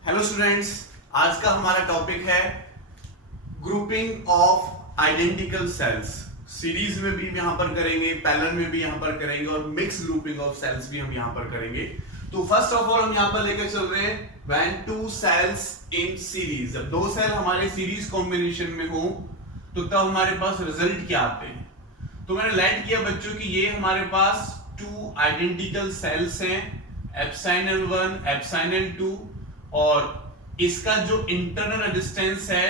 Hello students, आज का हमारा टॉपिक है grouping of identical sales. Series में भी यहां पर करेंगे, पैरेलल में भी यहां पर करेंगे और मिक्स ग्रुपिंग ऑफ सेल्स भी हम यहां पर करेंगे। तो फर्स्ट ऑफ ऑल हम यहां पर लेकर चल रहे हैं when two cells in series. जब दो सेल हमारे सीरीज कॉम्बिनेशन में हो तो तब हमारे पास रिजल्ट क्या आते हैं। तो मैंने लेट किया बच्चों कि ये हमारे पास टू आइडेंटिकल सेल्स हैं, एप्सिलॉन 1 एप्सिलॉन 2, और इसका जो इंटरनल रेजिस्टेंस है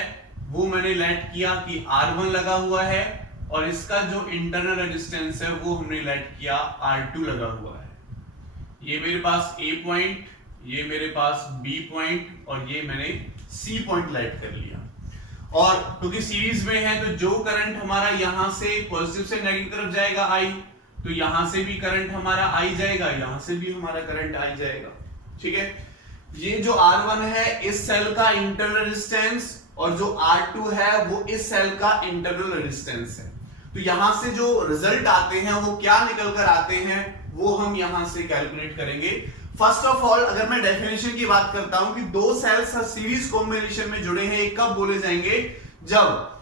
वो मैंने लेट किया कि R1 लगा हुआ है, और इसका जो इंटरनल रेजिस्टेंस है वो हमने लेट किया R2 लगा हुआ है। ये मेरे पास A पॉइंट, ये मेरे पास B पॉइंट, और ये मैंने C पॉइंट लेट कर लिया। और क्योंकि सीरीज में है तो जो करंट हमारा यहां से पॉजिटिव से नेगेटिव तरफ जाएगा I, तो यहां से भी करंट हमारा I जाएगा, यहां से भी हमारा करंट I जाएगा। ठीक है, ये जो R1 है इस सेल का इंटरनल रेजिस्टेंस, और जो R2 है वो इस सेल का इंटरनल रेजिस्टेंस है। तो यहां से जो रिजल्ट आते हैं वो क्या निकल कर आते हैं वो हम यहां से कैलकुलेट करेंगे। फर्स्ट ऑफ ऑल अगर मैं डेफिनेशन की बात करता हूं कि दो सेल्स सीरीज कॉम्बिनेशन में जुड़े हैं, कब बोले जाएंगे? जब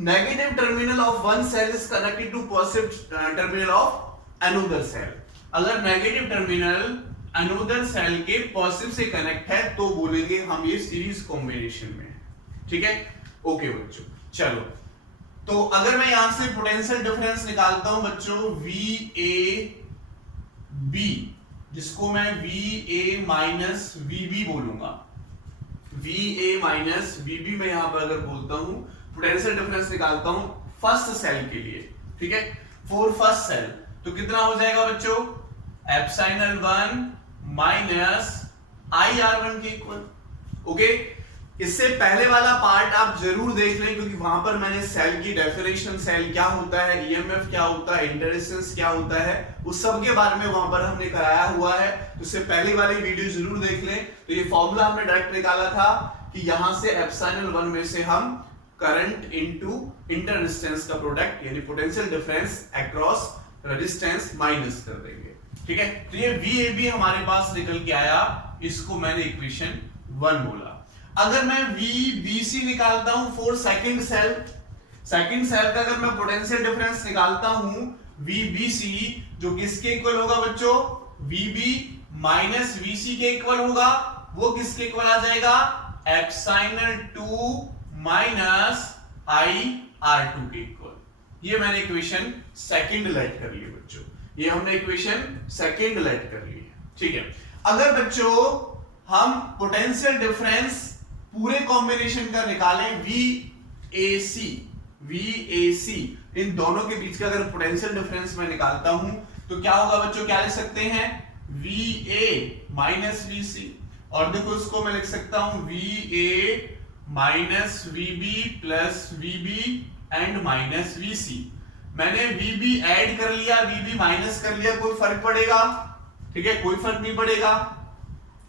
negative terminal of one cell is connected to positive terminal of another cell. अगर नेगेटिव टर्मिनल अनदर सेल के पॉजिटिव से कनेक्ट है तो बोलेंगे हम ये सीरीज कॉम्बिनेशन में है। ठीक है, ओके बच्चों, चलो तो अगर मैं यहां से पोटेंशियल डिफरेंस निकालता हूं बच्चों VAB, जिसको मैं VA माइनस VB बोलूंगा, VA माइनस VB में यहां पर अगर बोलता हूं पोटेंशियल डिफरेंस निकालता हूं फर्स्ट सेल के लिए। ठीक है, फॉर फर्स्ट सेल तो कितना हो जाएगा बच्चों? एप्सिलॉन 1 माइनस IR1 के इक्वल। ओके, इससे पहले वाला पार्ट आप जरूर देख लें क्योंकि वहां पर मैंने सेल की डेफिनेशन, सेल क्या होता है, EMF क्या होता है, इंटरेसेंस क्या होता है, उस सब के बारे में वहां पर हमने कराया हुआ है। तो इससे पहले वाली वीडियो जरूर देख लें। तो ये फॉर्मूला हमने डायरेक्ट निकाला था कि यहां से एप्सिलॉन 1 में से हम करंट इनटू इंटर रेजिस्टेंस का प्रोडक्ट यानी potential difference across resistance minus कर देंगे। ठीक है, तो ये VAB हमारे पास निकल के आया, इसको मैंने इक्वेशन 1 बोला। अगर मैं VBC निकालता हूं for second cell, second cell का अगर मैं पोटेंशियल डिफरेंस निकालता हूं VBC, जो किसके इक्वल होगा बच्चों? VB माइनस VC के इक्वल होगा। वो किसके इक्वल आ जाएगा? एप्सिलॉन 2 माइनस IR2 के इक्वल। ये मैंने इक्वेशन सेकंड लेट कर ली बच्चों, ये हमने इक्वेशन सेकंड लेट कर ली है। ठीक है, अगर बच्चों हम पोटेंशियल डिफरेंस पूरे कॉम्बिनेशन का निकालें VAC, इन दोनों के बीच का अगर पोटेंशियल डिफरेंस मैं निकालता हूं तो क्या होगा बच्चों? क्या लिख सकते हैं? VA माइनस VC, और देखो इसको मैं लिख सकता हूं VA minus VB plus VB and minus VC। मैंने VB ऐड कर लिया, VB माइनस कर लिया, कोई फर्क पड़ेगा? ठीक है, कोई फर्क नहीं पड़ेगा,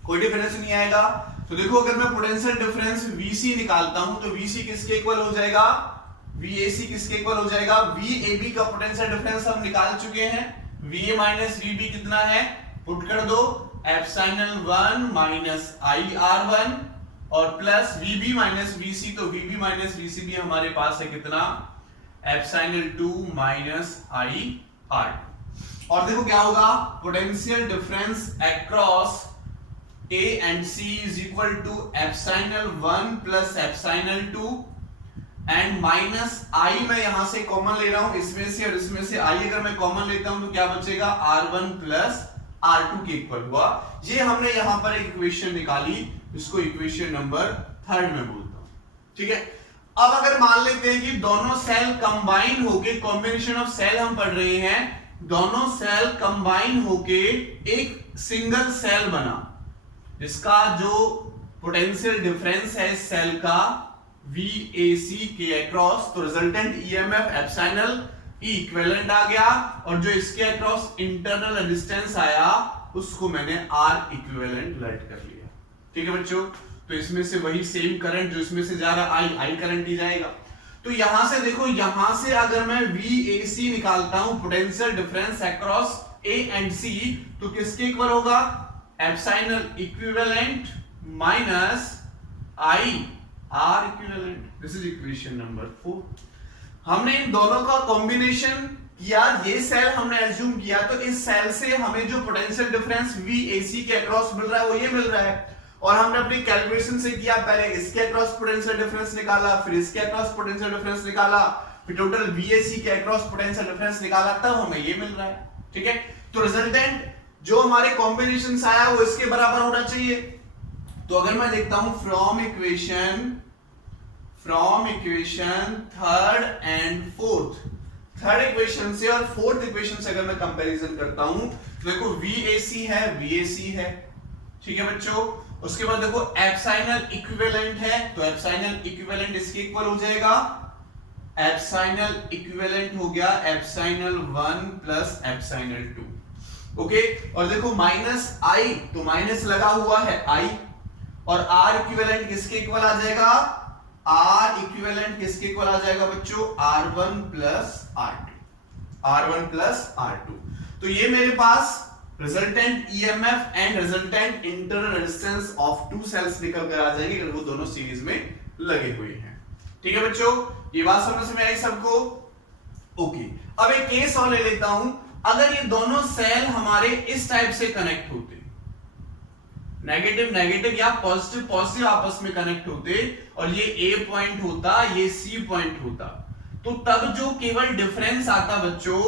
कोई डिफरेंस नहीं आएगा। तो देखो अगर मैं पोटेंशियल डिफरेंस VC निकालता हूं तो VC किसके इक्वल हो जाएगा? VAC किसके इक्वल हो जाएगा? VAB का पोटेंशियल डिफरेंस हम निकाल चुके हैं। VA माइनस VB कितना है? पुट कर दो, एप्सिलॉन 1 माइनस IR1 और प्लस VB माइनस VC, तो VB माइनस VC भी हमारे पास है कितना? Epsilon 2 minus IR2। और देखो क्या होगा? Potential difference across A and C is equal to epsilon 1 plus epsilon 2 and minus I मैं यहां से कॉमन ले रहा हूं, इसमें से और इसमें से I अगर मैं कॉमन लेता हूं तो क्या बचेगा? R1 प्लस R2 के इक्वल हुआ। ये हमने यहां पर एक इक्वेशन निकाली, इसको इक्वेशन नंबर 3 में बोलता हूं। ठीक है, अब अगर मान लेते हैं कि दोनों सेल कंबाइन होके, कॉम्बिनेशन ऑफ सेल हम पढ़ रहे हैं, दोनों सेल कंबाइन होके एक सिंगल सेल बना जिसका जो पोटेंशियल डिफरेंस है इस सेल का VAC के अक्रॉस, तो resultant EMF epsilon E equivalent आ गया, और जो इसके अक्रॉस इंटरनल रेजिस्टेंस आया उसको मैंने R इक्विवेलेंट लेट कर लिया। ठीक है बच्चों, तो इसमें से वही सेम करंट जो इसमें से जा रहा I करंट ही जाएगा। तो यहां से देखो, यहां से अगर मैं VAC निकालता हूं potential difference across A and C, तो किसके इक्वल होगा? Epsilon equivalent minus I R equivalent. This is equation number 4। हमने इन दोनों का कॉम्बिनेशन किया, ये सेल हमने एज्यूम किया, तो इस सेल से हमें जो पोटेंशियल डिफरेंस VAC के अक्रॉस मिल रहा है वो ये मिल रहा है। और हमने अपनी कैलकुलेशन से किया, पहले इसके अक्रॉस पोटेंशियल डिफरेंस निकाला, फिर इसके अक्रॉस पोटेंशियल डिफरेंस निकाला, फिर टोटल VAC के अक्रॉस पोटेंशियल डिफरेंस निकाला, तब हमें ये मिल रहा है। ठीक है, तो रिजल्टेंट जो हमारे कॉम्बिनेशन आया वो इसके बराबर होना चाहिए। तो अगर मैं देखता हूं from equation third and fourth, third equation से और फोर्थ इक्वेशन से अगर मैं कंपैरिजन करता हूं तो देखो VAC है, ठीक है बच्चों। उसके बाद देखो एप्सिलॉन इक्विवेलेंट है, तो एप्सिलॉन इक्विवेलेंट इसके इक्वल हो जाएगा, एप्सिलॉन इक्विवेलेंट हो गया एप्सिलॉन 1 प्लस एप्सिलॉन 2। ओके, और देखो माइनस आई, तो माइनस लगा हुआ है आई, और आर इक्विवेलेंट किसके इक्वल आ जाएगा, आर इक्विवेलेंट किसके इक्वल आ जाएगा बच्चों, R1 प्लस R2। तो ये मेरे पास resultant EMF and resultant internal resistance of two cells निकल कर आ जाएंगे अगर वो दोनों सीरीज में लगे हुए हैं। ठीक है बच्चों, ये बात समझ में आई सबको? ओके, अब एक केस और ले लेता हूं। अगर ये दोनों सेल हमारे इस टाइप से कनेक्ट होते, नेगेटिव नेगेटिव या पॉजिटिव पॉजिटिव आपस में कनेक्ट होते, और ये A पॉइंट होता, ये C पॉइंट होता, तो तब जो केवल डिफरेंस आता बच्चों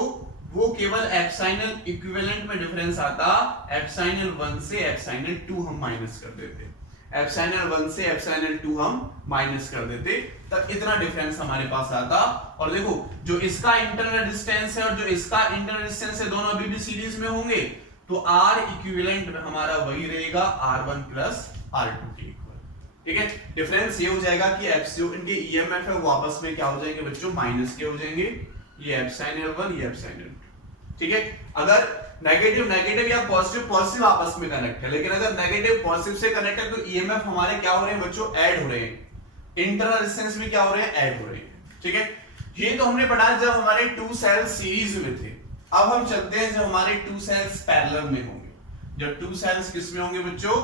वो केवल एप्सिलॉन इक्विवेलेंट में डिफरेंस आता, एप्सिलॉन 1 से एप्सिलॉन 2 हम माइनस कर देते, एप्सिलॉन 1 से एप्सिलॉन 2 हम माइनस कर देते, तब इतना डिफरेंस हमारे पास आता। और देखो जो इसका इंटरनल रेजिस्टेंस है और जो इसका इंटरनल रेजिस्टेंस है, दोनों अभी भी सीरीज में होंगे, तो R इक्विवेलेंट में हमारा वही रहेगा R1 प्लस R2 के इक्वल। ठीक है, डिफरेंस ये हो जाएगा कि इनके EMF है वो आपस में क्या हो जाएंगे बच्चों, माइनस के हो जाएंगे, ये एप्सिलॉन 1 ये एप्सिलॉन 2। ठीक है, अगर नेगेटिव नेगेटिव या पॉजिटिव पॉजिटिव आपस में कनेक्ट है, लेकिन अगर नेगेटिव पॉजिटिव से कनेक्ट है तो EMF हमारे क्या हो रहे हैं बच्चों, ऐड हो रहे हैं, इंटरनल रेजिस्टेंस भी क्या हो रहे हैं, ऐड हो रहे हैं। ठीक है, ये तो हमने पढ़ा जब हमारे टू सेल सीरीज में थे। अब हम चलते हैं जब हमारे टू सेल्स पैरेलल में होंगे, जब टू सेल्स किस में होंगे बच्चों,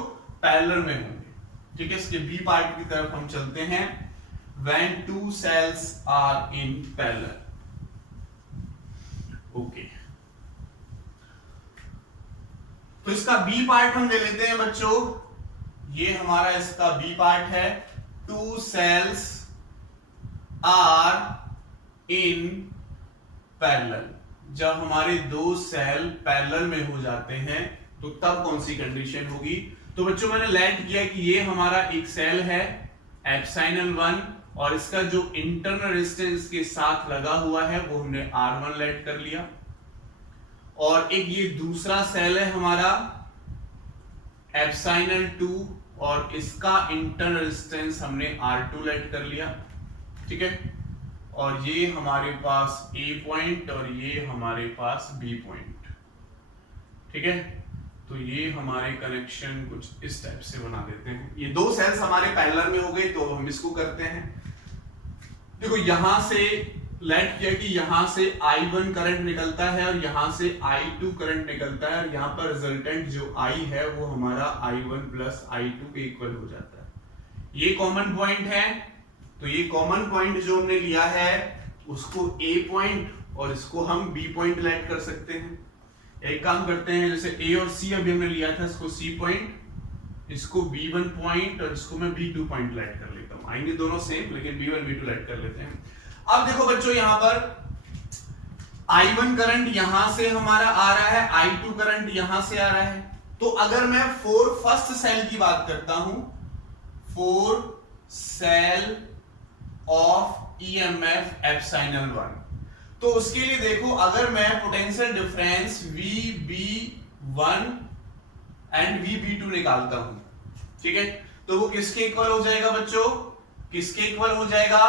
पैरेलल में होंगे। ठीक है, इसके बी पार्ट की तरफ हम चलते हैं, when two cells are in parallel. Okay, तो इसका बी पार्ट हम ले लेते हैं बच्चों, ये हमारा इसका बी पार्ट है, two cells are in parallel. जब हमारे दो सेल पैरेलल में हो जाते हैं तो तब कौन सी कंडीशन होगी? तो बच्चों मैंने लेट किया कि ये हमारा एक सेल है एप्सिलॉन 1, और इसका जो इंटरनल रेजिस्टेंस के साथ लगा हुआ है वो हमने R1 लेट कर लिया, और एक ये दूसरा सेल है हमारा एप्सिलॉन 2 और इसका इंटरनल रेजिस्टेंस हमने R2 लेट कर लिया। ठीक है, और ये हमारे पास A पॉइंट और ये हमारे पास B पॉइंट। ठीक है, तो ये हमारे कनेक्शन कुछ इस टाइप से बना देते हैं। ये दो सेल्स हमारे पैरेलल में हो गए, तो हम इसको करते हैं। देखो यहां से लेट किया कि यहां से I1 करंट निकलता है और यहां से I2 करंट निकलता है, और यहां पर रिजल्टेंट जो I है वो हमारा I1 प्लस I2 के इक्वल हो जाता है। ये कॉमन पॉइंट है, तो ये कॉमन पॉइंट जो हमने लिया है उसको A पॉइंट और इसको हम B पॉइंट लेट कर सकते हैं। एक काम करते हैं, जैसे A और C अभी हमने लिया था, इसको C पॉइंट, इसको B1 पॉइंट और इसको मैं B2 पॉइंट लेट कर लेता हूं। आएंगे दोनों सेम, लेकिन B1 B2 लेट कर लेते हैं। अब देखो बच्चों, यहां पर I1 करंट यहां से हमारा आ रहा है, I2 करंट यहां से आ रहा है। तो अगर मैं फर्स्ट सेल की बात करता हूं, for cell of EMF epsilon 1, तो उसके लिए देखो अगर मैं potential difference VB1 and VB2 निकालता हूं, ठीक है, तो वो किसके इक्वल हो जाएगा बच्चों, किसके इक्वल हो जाएगा,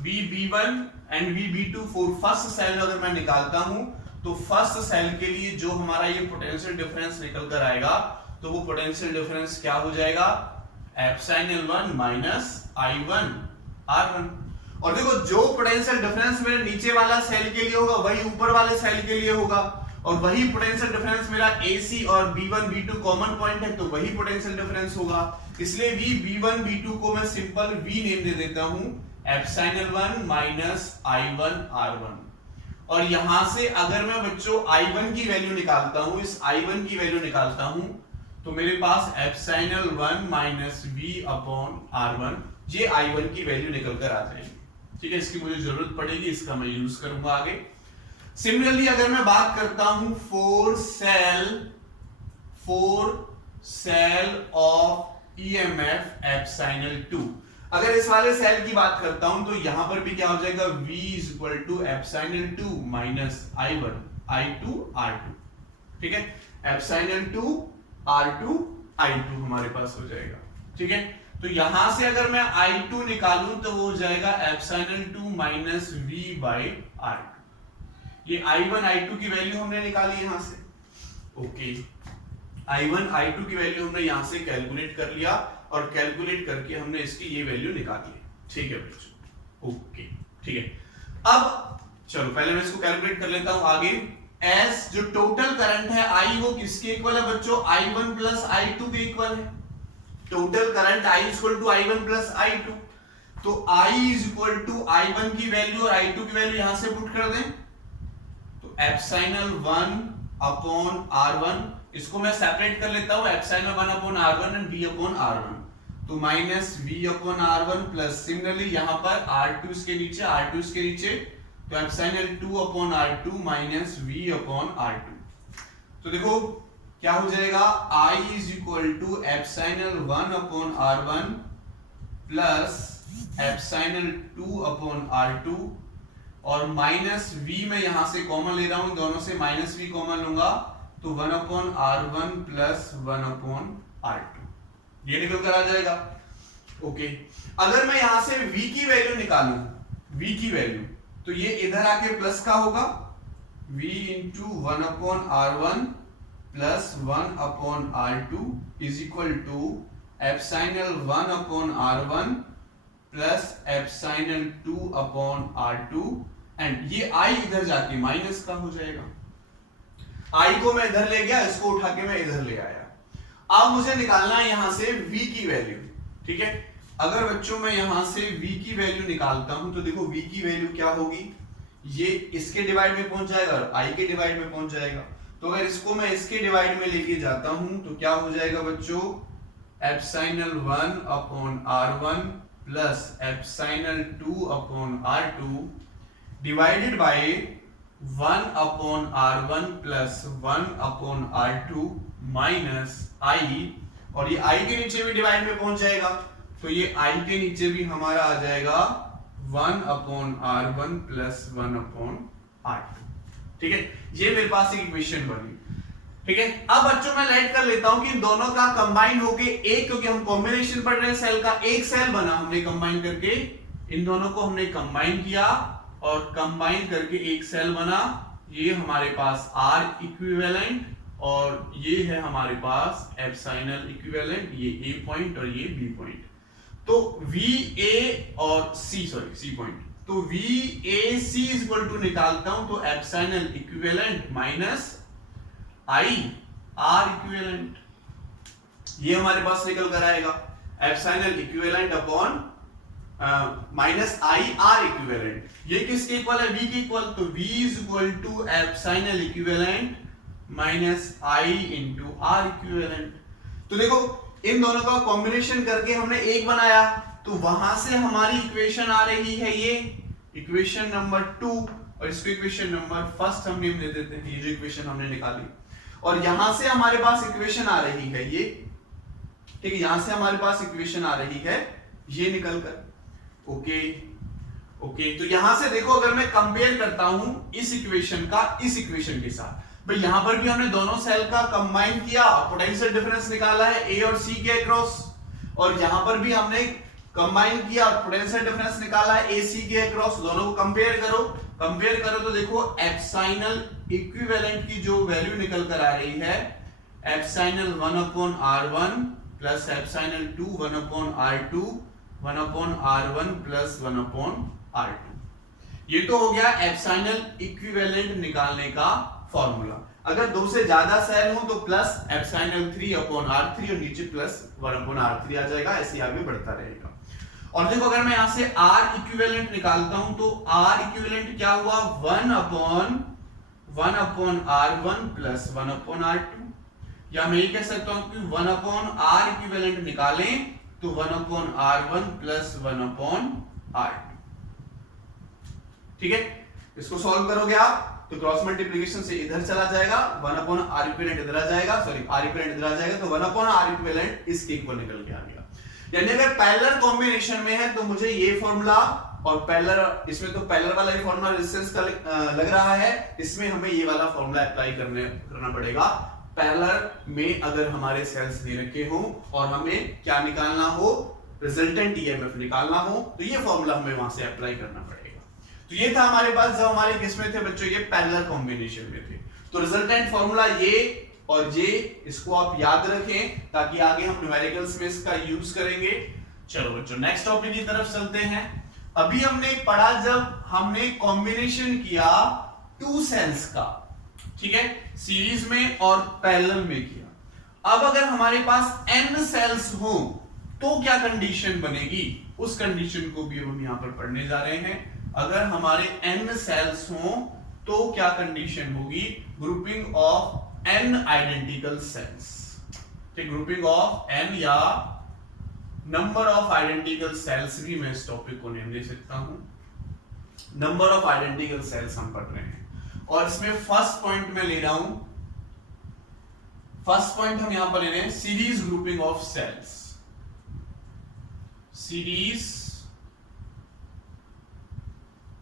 VB1 and VB2 for first cell अगर मैं निकालता हूं, तो फर्स्ट सेल के लिए जो हमारा ये पोटेंशियल डिफरेंस निकल कर आएगा, तो वो पोटेंशियल डिफरेंस क्या हो जाएगा, एप्सिलॉन 1 माइनस I1 R1। और देखो जो पोटेंशियल डिफरेंस मेरे नीचे वाला सेल के लिए होगा वही ऊपर वाले सेल के लिए होगा, और वही पोटेंशियल डिफरेंस मेरा AC और B1 B2 कॉमन पॉइंट है, तो वही पोटेंशियल डिफरेंस होगा। इसलिए V B1 B2 को मैं सिंपल V नेम दे देता हूं, एप्सिलॉन 1 माइनस I1 R1। और यहां से अगर मैं बच्चों I1 की वैल्यू निकालता हूं, इस I1 की वैल्यू निकालता हूं, तो मेरे पास epsilon 1 minus V upon R1, ये I1 की वैल्यू निकल कर आ जाएगी। ठीक है, इसकी मुझे जरूरत पड़ेगी, इसका मैं यूज करूंगा आगे। सिमिलरली अगर मैं बात करता हूं for cell of EMF epsilon 2, अगर इस वाले सेल की बात करता हूं तो यहां पर भी क्या हो जाएगा, V is equal to epsilon 2 minus I1 I2 R2। ठीक है, एप्सिलॉन 2 R2 I2 हमारे पास हो जाएगा। ठीक है, तो यहां से अगर मैं I2 निकालूं तो वो हो जाएगा epsilon 2 minus V by R2। ये I1 I2 की वैल्यू हमने निकाली यहां से। ओके, I1 I2 की वैल्यू हमने यहां से कैलकुलेट कर लिया और कैलकुलेट करके हमने इसकी ये वैल्यू निकाली। ठीक है बच्चों, ओके ठीक है। अब चलो पहले मैं इसको कैलकुलेट कर लेता हूं आगे। S जो टोटल करंट है I, वो किसके इक्वल है बच्चों, I1 प्लस I2 के इक्वल है। Total current I equal to I1 plus I2, तो I is equal to I1 की वैल्यू और I2 की वैल्यू यहां से पुट कर दें, तो एप्सिलॉन 1 अपॉन R1, इसको मैं सेपरेट कर लेता हूं, epsilon 1 upon R1 and V upon R1, तो minus V upon R1 plus similarly यहां पर R2 इसके नीचे, R2 इसके नीचे, तो epsilon 2 upon R2 minus V upon R2। तो देखो क्या हो जाएगा, I is equal to epsilon 1 upon R1 plus epsilon 2 upon R2 और माइनस V मैं यहां से कॉमन ले रहा हूं, दोनों से माइनस V कॉमन लूंगा, तो 1 upon R1 plus 1 upon R2, ये निकल कर आ जाएगा। ओके, अगर मैं यहां से V की वैल्यू निकालूं, V की वैल्यू, तो ये इधर आके प्लस का होगा, V into 1 upon R1 plus 1 upon R2 is equal to epsilon 1 upon R1 plus epsilon 2 upon R2, and ये I इधर जाके माइनस का हो जाएगा। I को मैं इधर ले गया, इसको उठा के मैं इधर ले आया। अब मुझे निकालना है यहां से V की वैल्यू। ठीक है, अगर बच्चों मैं यहां से V की वैल्यू निकालता हूं तो देखो V की वैल्यू क्या होगी, ये इसके डिवाइड में पहुंच जाएगा और I के डिवाइड में पहुंच जाएगा। तो अगर इसको मैं इसके डिवाइड में लेके जाता हूं तो क्या हो जाएगा बच्चों, epsilon 1 upon R1 plus epsilon 2 upon R2 divided by 1 upon R1 plus 1 upon R2 minus I, और ये I के नीचे भी डिवाइड में पहुंच जाएगा, तो ये I के नीचे भी हमारा आ जाएगा 1 upon R1 plus 1 upon R2। ठीक है, ये मेरे पास एक इक्वेशन बनी। ठीक है, अब बच्चों मैं राइट कर लेता हूं कि इन दोनों का कंबाइन होके एक, क्योंकि हम कॉम्बिनेशन पढ़ रहे हैं सेल का, एक सेल बना हमने कंबाइन करके, इन दोनों को हमने कंबाइन किया और कंबाइन करके एक सेल बना। ये हमारे पास R इक्विवेलेंट और ये है हमारे पास एप्सिलॉन इक्विवेलेंट, ये A पॉइंट और ये B पॉइंट। तो VA और C पॉइंट, तो VAC इज इक्वल टू निकालता हूं तो epsilon equivalent minus I R equivalent, ये हमारे पास निकल कर आएगा, epsilon equivalent upon minus I R equivalent. ये किसके इक्वल है, V के इक्वल, तो V is equal to epsilon equivalent minus I into R equivalent. तो देखो इन दोनों का कॉम्बिनेशन करके हमने एक बनाया, तो वहां से हमारी इक्वेशन आ रही है ये इक्वेशन नंबर 2, और इसको इक्वेशन नंबर फर्स्ट हम नेम दे देते हैं, ये जो इक्वेशन हमने निकाली, और यहां से हमारे पास इक्वेशन आ रही है ये। ठीक है, यहां से हमारे पास इक्वेशन आ रही है ये निकल कर। ओके, तो यहां से देखो अगर मैं कंपेयर करता हूं इस इक्वेशन का इस इक्वेशन के साथ, भाई यहां पर भी हमने दोनों सेल का कंबाइन किया, पोटेंशियल डिफरेंस निकाला है A और C के अक्रॉस, और यहां पर भी हमने कंबाइन किया और पोटेंशियल डिफरेंस निकाला है AC के अक्रॉस। दोनों को कंपेयर करो तो देखो एप्सिलॉन इक्विवेलेंट की जो वैल्यू निकल कर आ रही है, epsilon 1 upon R1 plus epsilon 2 1 upon R2 1 upon R1 plus 1 upon R2। ये तो हो गया एप्सिलॉन इक्विवेलेंट निकालने का फॉर्मूला। अगर 2 से ज्यादा सेल हो तो प्लस एप्सिलॉन 3 अपॉन r3 और नीचे प्लस 1 अपॉन r3 आ जाएगा, ऐसे आगे बढ़ता रहेगा। और देखो अगर मैं यहां से R इक्विवेलेंट निकालता हूं तो R इक्विवेलेंट क्या हुआ 1 upon R1 plus 1 upon R2, या मैं ये कह सकता हूं कि 1 अपॉन R इक्विवेलेंट निकालें तो 1 upon R1 plus 1 upon R2। ठीक है, इसको सॉल्व करोगे आप तो क्रॉस मल्टीप्लिकेशन से इधर चला जाएगा, 1 अपॉन R इक्विवेलेंट इधर आ जाएगा, सॉरी R इक्विवेलेंट इधर आ जाएगा, तो 1 अपॉन R इक्विवेलेंट इसके इक्वल निकल के आ गया। यानी अगर पैरेलल कॉम्बिनेशन में है तो मुझे ये फॉर्मूला और पैरेलल, इसमें तो पैरेलल वाला ही फॉर्मूला रेजिस्टेंस का लग रहा है, इसमें हमें ये वाला फॉर्मूला अप्लाई करना पड़ेगा। पैरेलल में अगर हमारे सेल्स दे रखे हो और हमें क्या निकालना हो, रिजल्टेंट ईएमएफ निकालना हो, तो ये फॉर्मूला हमें वहां से अप्लाई करना पड़ेगा। तो ये था हमारे पास जब हमारे किस में थे बच्चों, ये पैरेलल कॉम्बिनेशन में थे। तो रिजल्टेंट फॉर्मूला ये और ये, इसको आप याद रखें ताकि आगे हम न्यूमेरिकल्स में इसका यूज करेंगे। चलो बच्चों नेक्स्ट टॉपिक की तरफ चलते हैं। अभी हमने पढ़ा जब हमने कॉम्बिनेशन किया 2 सेल्स का, ठीक है, सीरीज में और पैरेलल में किया। अब अगर हमारे पास n सेल्स हो तो क्या कंडीशन बनेगी, उस कंडीशन को भी हम यहां पर पढ़ने जा रहे हैं। अगर हमारे n सेल्स हो तो क्या कंडीशन होगी, grouping of n identical sales. ठीक, ग्रुपिंग ऑफ n या नंबर ऑफ आइडेंटिकल सेल्स भी मैं इस टॉपिक को नेम दे सकता हूं। नंबर ऑफ आइडेंटिकल सेल्स हम पढ़ रहे हैं और इसमें फर्स्ट पॉइंट मैं ले रहा हूं, फर्स्ट पॉइंट हम यहां पर ले रहे हैं series grouping of cells. Series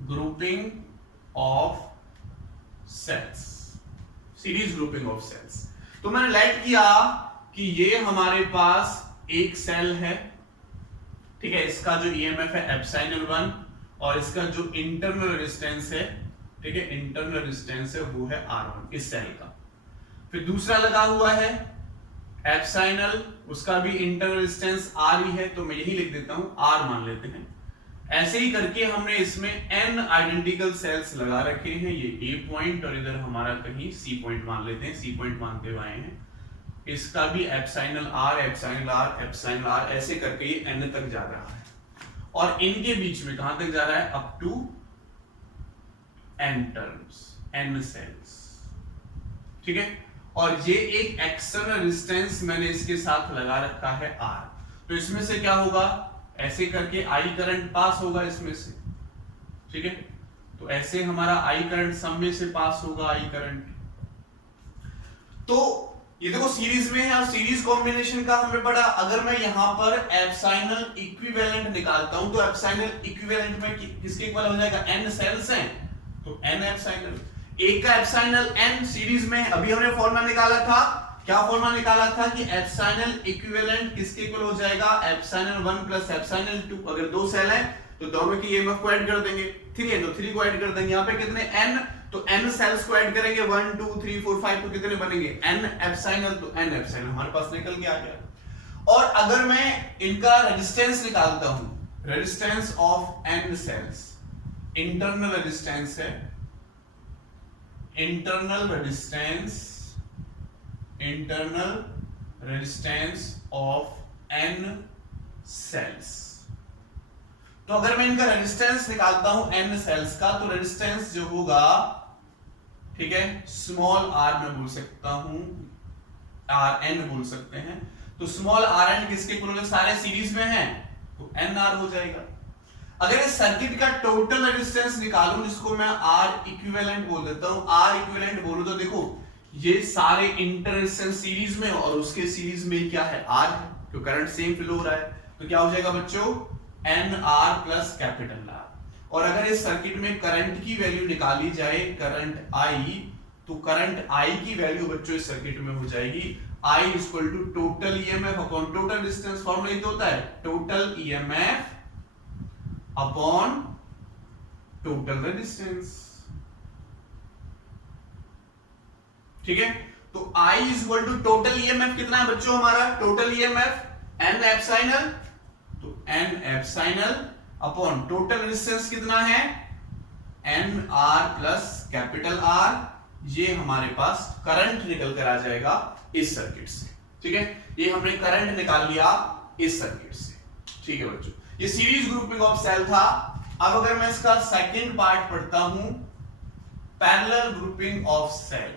grouping of cells, series grouping of cells. तो मैंने लेट किया कि ये हमारे पास एक सेल है, ठीक है, इसका जो ईएमएफ है एप्सिलॉन 1 और इसका जो इंटरनल रेजिस्टेंस है, ठीक है, इंटरनल रेजिस्टेंस है वो है R1 इस सेल का। फिर दूसरा लगा हुआ है एप्सिलॉन, उसका भी इंटरनल रेजिस्टेंस R ही है, तो मैं यही लिख देता हूं R मान लेते हैं। ऐसे ही करके हमने इसमें n आइडेंटिकल सेल्स लगा रखे हैं, ये A पॉइंट और इधर हमारा कहीं C पॉइंट मान लेते हैं, C पॉइंट मानते हुए आए हैं। इसका भी epsilon R, epsilon R, epsilon R, ऐसे करके ये n तक जा रहा है और इनके बीच में कहां तक जा रहा है, up to n terms, n cells. ठीक है, और ये एक एक्सटर्नल रेजिस्टेंस मैंने इसके साथ लगा रखा है R। तो इसमें से क्या होगा, ऐसे करके I करंट पास होगा इसमें से, ठीक है, तो ऐसे हमारा I करंट सब में से पास होगा, I करंट। तो ये देखो सीरीज में है और सीरीज कॉम्बिनेशन का हमने पढ़ा। अगर मैं यहां पर एप्सिलॉन इक्विवेलेंट निकालता हूं तो एप्सिलॉन इक्विवेलेंट में किसके इक्वल हो जाएगा, n सेल्स हैं तो n एप्सिलॉन, एक का एप्सिलॉन n सीरीज में है। अभी हमने फॉर्मूला निकाला था, क्या फॉर्मूला निकाला था कि एप्सिलॉन इक्विवेलेंट किसके इक्वल हो जाएगा, एप्सिलॉन 1 प्लस एप्सिलॉन 2। अगर 2 सेल है तो दोनों की ईएमएफ को ऐड कर देंगे, 3 है तो 3 को ऐड कर देंगे। यहां पे कितने n, तो n सेल्स को ऐड करेंगे 1 2 3 4 5, तो कितने बनेंगे n एप्सिलॉन, तो n एप्सिलॉन हमारे पास निकल के आ गया। और अगर मैं इनका रेजिस्टेंस निकालता हूं, resistance of n cells, internal resistance है, internal resistance of n cells. तो अगर मैं इनका रेजिस्टेंस निकालता हूं n सेल्स का, तो रेजिस्टेंस जो होगा, ठीक है, स्मॉल r में बोल सकता हूं, Rn बोल सकते हैं। तो स्मॉल Rn किसके इक्वल होगा, सारे सीरीज में हैं तो nr हो जाएगा। अगर इस सर्किट का टोटल रेजिस्टेंस निकालूं, जिसको मैं R इक्विवेलेंट बोल देता हूं, R इक्विवेलेंट बोलूं तो देखो ये सारे इंटर रेजिस्टेंस सीरीज में और उसके सीरीज में क्या है, R है, तो करंट सेम फ्लो हो रहा है, तो क्या हो जाएगा बच्चों, nr प्लस कैपिटल R। और अगर इस सर्किट में करंट की वैल्यू निकाली जाए, करंट I, तो करंट I की वैल्यू बच्चों इस सर्किट में हो जाएगी I equal to total EMF upon total resistance. Formula ये होता है total EMF upon total resistance. ठीक है, तो I equal to total EMF कितना है बच्चों हमारा, टोटल ईएमएफ n एप्सिलॉन, तो n epsilon upon total resistance कितना है, nr प्लस कैपिटल R ये हमारे पास करंट निकल कर आ जाएगा इस सर्किट से। ठीक है, ये हमने करंट निकाल लिया इस सर्किट से। ठीक है बच्चों, ये सीरीज ग्रुपिंग ऑफ सेल था। अब अगर मैं इसका सेकंड पार्ट पढ़ता हूं, parallel grouping of cell,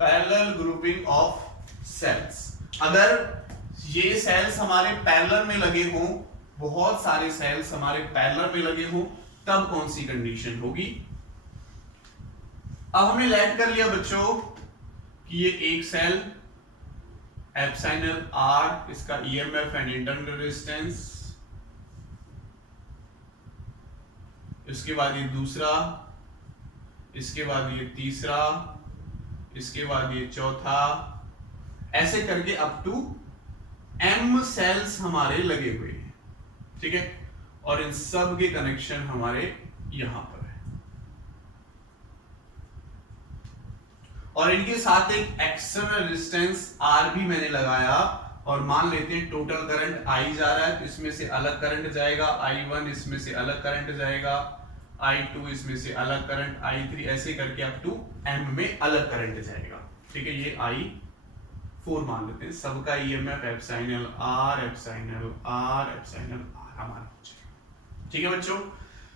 parallel grouping of cells. अगर ये सेल्स हमारे पैरेलल में लगे हों, बहुत सारे सेल्स हमारे पैरेलल में लगे हों, तब कौन सी कंडीशन होगी। अब हमने लेट कर लिया बच्चों कि ये एक सेल एप्सिलॉन आर, इसका ईएमएफ एंड इंटरनल रेजिस्टेंस, इसके बाद ये दूसरा, इसके बाद ये तीसरा, इसके बाद ये चौथा, ऐसे करके अप टू m सेल्स हमारे लगे हुए हैं। ठीक है, और इन सब के कनेक्शन हमारे यहां पर है, और इनके साथ एक एक्सटर्नल रेजिस्टेंस R भी मैंने लगाया, और मान लेते हैं टोटल करंट I जा रहा है, तो इसमें से अलग करंट जाएगा, I1 इसमें से अलग करंट जाएगा, I2 इसमें से अलग करंट, I3 ऐसे करके अप टू M में अलग करंट जाएगा। ठीक है, ये I4 मान लेते हैं, सबका EMF epsilon R epsilon R epsilon R हमारा हो जाएगा। ठीक है बच्चों,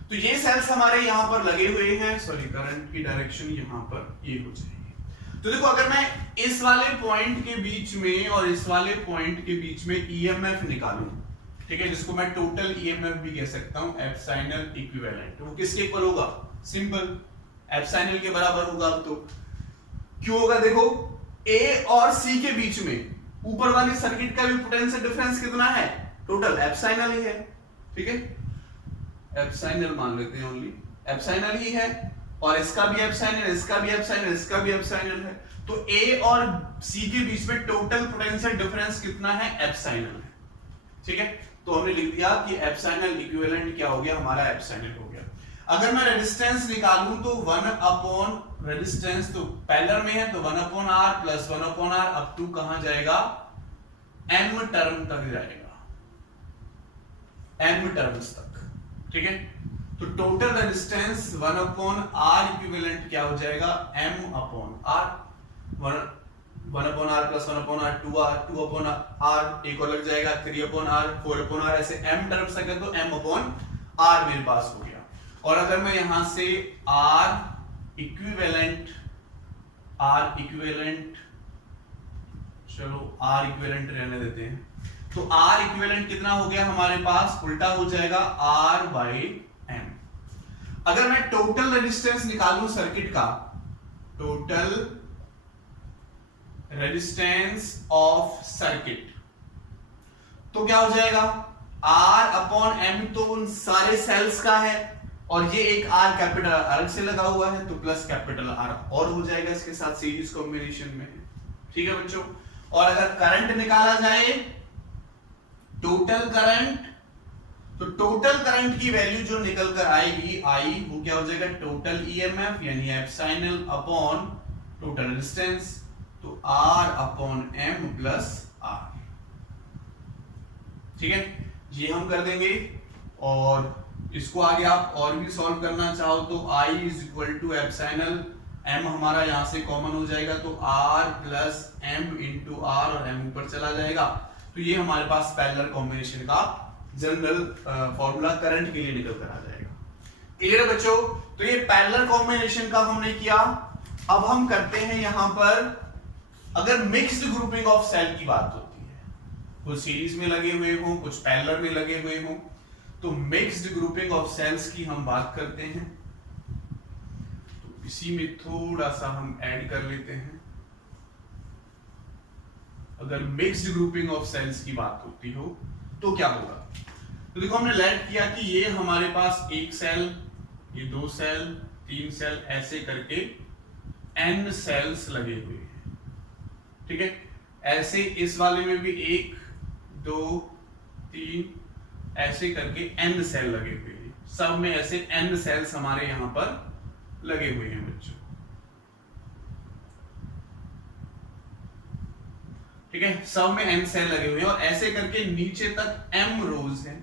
तो ये सेल्स हमारे यहां पर लगे हुए हैं, सॉरी करंट की डायरेक्शन यहां पर ये हो जाएगी। तो देखो, अगर मैं इस वाले पॉइंट के बीच में और इस वाले पॉइंट के बीच में ईएमएफ निकालूं, ठीक है, जिसको मैं टोटल ईएमएफ भी कह सकता हूं, एप्सिलॉन इक्विवेलेंट, वो किसके इक्वल होगा, सिंपल एप्सिलॉन के बराबर होगा। अब तो क्यों होगा, देखो ए और सी के बीच में ऊपर वाली सर्किट का भी पोटेंशियल डिफरेंस कितना है, टोटल एप्सिलॉन ही है। ठीक है, एप्सिलॉन मान लेते हैं, ओनली एप्सिलॉन ही है, और इसका भी एप्सिलॉन, इसका भी एप्सिलॉन, इसका भी एप्सिलॉन है। तो ए और सी के बीच में टोटल पोटेंशियल डिफरेंस कितना है, एप्सिलॉन है। ठीक है, तो हमने लिख दिया कि एप्सिलॉन इक्विवेलेंट क्या हो गया, हमारा एप्सिलॉन हो गया। अगर मैं रेजिस्टेंस निकालूं तो 1 अपॉन रेजिस्टेंस, तो पैरेलल में है तो 1 upon R plus 1 upon R up to कहां जाएगा, m टर्म तक जाएगा, m टर्म्स तक। ठीक है, तो total resistance 1 upon R equivalent क्या हो जाएगा, m upon R, 1 upon R plus 1 upon R 2r, 2 upon R एक और लग जाएगा, 3 अपॉन आर, 4 अपॉन आर, ऐसे m टर्म्स तक है, तो m अपॉन आर मेरे पास हो गया। और अगर मैं यहां से R इक्विवेलेंट, चलो R इक्विवेलेंट रहने देते हैं, तो R इक्विवेलेंट कितना हो गया हमारे पास, उल्टा हो जाएगा R बाई M। अगर मैं टोटल रेजिस्टेंस निकालूं सर्किट का, टोटल रेजिस्टेंस ऑफ सर्किट, तो क्या हो जाएगा, R अपॉन M तो उन सारे सेल्स का है, और ये एक R कैपिटल अलग से लगा हुआ है, तो प्लस कैपिटल R और हो जाएगा इसके साथ सीरीज कॉम्बिनेशन में। ठीक है बच्चों, और अगर करंट निकाला जाए, टोटल करंट, तो टोटल करंट की वैल्यू जो निकल कर आएगी I, वो क्या हो जाएगा, टोटल ईएमएफ यानी एप्सिलॉन अपॉन टोटल रेजिस्टेंस, तो R upon M plus R। ठीक है, ये हम कर देंगे, और इसको आगे आप और भी सॉल्व करना चाहो तो I is equal to epsilon, M हमारा यहां से कॉमन हो जाएगा, तो R plus M into R, और M ऊपर चला जाएगा। तो ये हमारे पास पैरेलल कॉम्बिनेशन का जनरल फॉर्मूला करंट के लिए निकल कर आ जाएगा। क्लियर है बच्चों, तो ये पैरेलल कॉम्बिनेशन का हमने किया। अब हम करते हैं यहां पर, अगर मिक्स्ड ग्रुपिंग ऑफ सेल की बात होती है, कुछ सीरीज में लगे हुए हों, कुछ पैरेलल में लगे हुए हों, तो मिक्स्ड ग्रुपिंग ऑफ सेल्स की हम बात करते हैं। तो इसी में थोड़ा सा हम ऐड कर लेते हैं। अगर मिक्स्ड ग्रुपिंग ऑफ सेल्स की बात होती हो तो क्या होगा, तो देखो हमने लेट किया कि ये हमारे पास एक सेल, ये 2 सेल, 3 सेल, ऐसे करके n सेल्स लगे हुए हैं। ठीक है, ऐसे इस वाले में भी 1 2 3 ऐसे करके n सेल लगे हुए हैं, सब में ऐसे n सेल्स हमारे यहां पर लगे हुए हैं बच्चों। ठीक है, सब में n सेल लगे हुए हैं, और ऐसे करके नीचे तक m रोज है,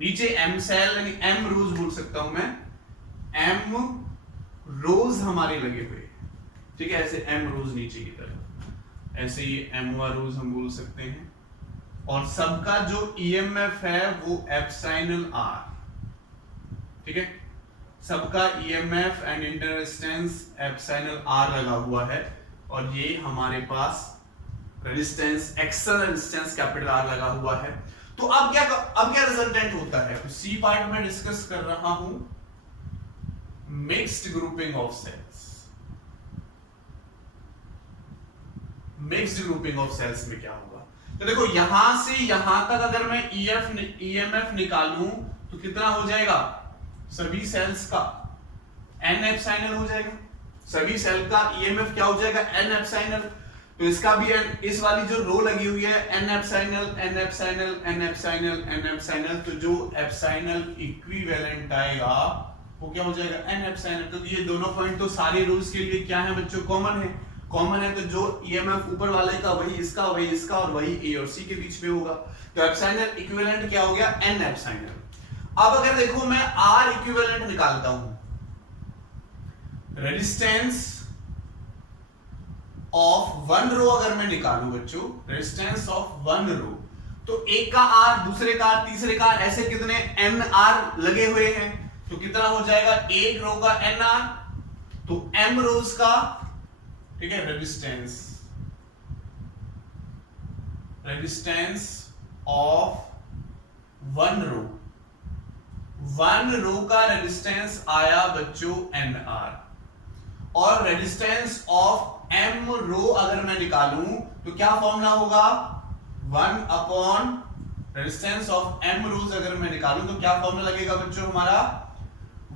नीचे m सेल यानी m रोज बोल सकता हूं मैं, m रोज हमारे लगे हुए, ठीक है, ऐसे m रोज नीचे की तरफ, ऐसे ये m रोज हम बोल सकते हैं, और सबका जो EMF है वो एप्सिलॉन r, ठीक है, सबका EMF and internal resistance epsilon r लगा हुआ है, और ये हमारे पास resistance external resistance capital R लगा हुआ है। तो अब क्या रिजल्टेंट होता है, तो सी पार्ट में डिस्कस कर रहा हूं mixed grouping of cells. Mixed grouping of cells में क्या होगा, तो देखो यहां से यहां तक अगर मैं EMF निकालूं तो कितना हो जाएगा, सभी सेल्स का n एप्सिलॉन हो जाएगा, सभी सेल का EMF क्या हो जाएगा, n एप्सिलॉन। तो इसका भी इस वाली जो रो लगी हुई है n epsilon n epsilon n epsilon n epsilon, तो जो एप्सिलॉन इक्विवेलेंट आएगा वो क्या हो जाएगा, n एप्सिलॉन। तो ये दोनों पॉइंट तो सारे रोज के लिए क्या है बच्चों, कॉमन है, तो जो EMF ऊपर वाले का वही इसका और वही A और C के बीच में होगा, तो एप्सिलॉन इक्विवेलेंट क्या हो गया, n एप्सिलॉन। अब अगर देखो मैं R इक्विवेलेंट निकालता हूं, रेजिस्टेंस ऑफ वन रो अगर मैं निकालूं बच्चों, रेजिस्टेंस ऑफ वन रो, तो एक का R, दूसरे का R, तीसरे का R, ऐसे कितने NR लगे हुए हैं, तो कितना हो जाएगा, एक रो का NR, तो M रोज का, ठीक है, रेजिस्टेंस ऑफ वन रो का रेजिस्टेंस आया बच्चों NR, और रेजिस्टेंस ऑफ M रो अगर मैं निकालूं तो क्या फॉर्मूला होगा, 1 अपॉन रेजिस्टेंस ऑफ M रोज अगर मैं निकालूं तो क्या फॉर्मूला लगेगा बच्चों हमारा,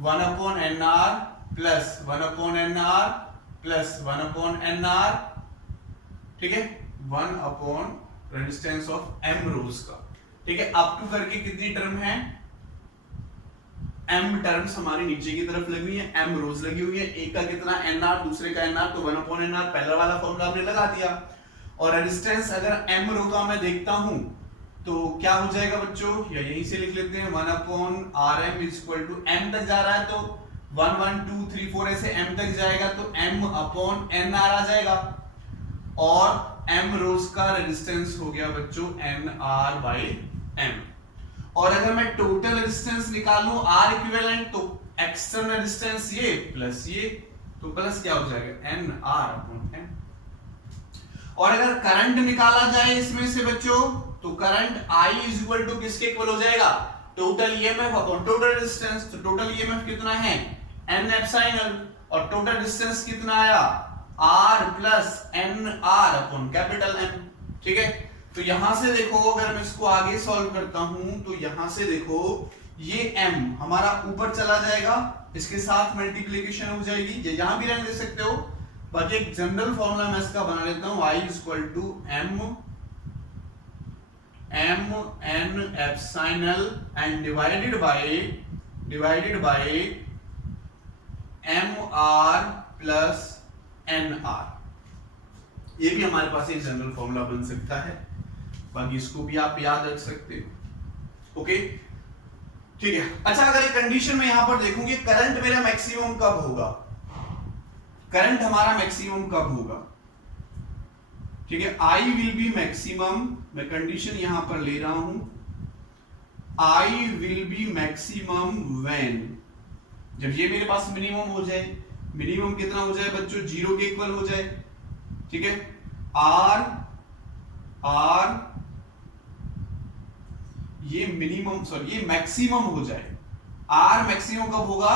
1 upon NR plus 1 upon NR plus 1 upon NR, ठीक है, 1 अपॉन रेजिस्टेंस ऑफ M रोज का, ठीक है, अप टू करके कितनी टर्म है, M टर्म्स हमारी नीचे की तरफ लगी हुई है, M रोज लगी हुई है, एक का कितना NR, दूसरे का NR, तो 1 अपॉन NR पहला वाला फॉर्मूला हमने लगा दिया, और रेजिस्टेंस अगर M रो का मैं देखता हूं तो क्या हो जाएगा बच्चों, या यहीं से लिख लेते हैं, 1 upon RM is equal to M तक जा रहा है तो 1 1 2 3 4 ऐसे M तक जाएगा तो M अपॉन NR आ जाएगा, और M रोज का रेजिस्टेंस हो गया बच्चों NR बाई M। और अगर मैं टोटल रेजिस्टेंस निकालूं R इक्विवेलेंट, तो एक्सटर्नल रेजिस्टेंस ये प्लस ये, तो प्लस क्या हो जाएगा, NR अपॉन M। और अगर करंट निकाला जाए इसमें से बच्चों, तो current I is equal to किसके इक्वल हो जाएगा, total EMF upon total resistance, तो टोटल EMF कितना है, N एप्सिलॉन, और टोटल रेजिस्टेंस कितना आया, R plus NR upon capital M, ठीक है। तो यहां से देखो अगर मैं इसको आगे सॉल्व करता हूं तो यहां से देखो ये M हमारा ऊपर चला जाएगा, इसके साथ मल्टीप्लिकेशन हो जाएगी, ये यहां भी रहने दे सकते हो, बाकी एक जनरल फॉर्मूला मैं इसका बना लेता हूं, I is equal to M N epsilon and divided by MR plus NR, ये भी हमारे पास एक जनरल फॉर्मूला बन सकता है, बाकी इसको भी आप याद रख सकते हो, ओके, ठीक है। अच्छा, अगर एक कंडीशन में यहां पर देखूंगी करंट मेरा मैक्सिमम कब होगा, करंट हमारा मैक्सिमम कब होगा, ठीक है, I विल बी मैक्सिमम, मैं कंडीशन यहां पर ले रहा हूं, I will be maximum when, जब ये मेरे पास मिनिमम हो जाए, मिनिमम कितना हो जाए बच्चों, 0 के इक्वल हो जाए, ठीक है, R ये मिनिमम सॉरी ये मैक्सिमम हो जाए, R मैक्सिमम कब होगा,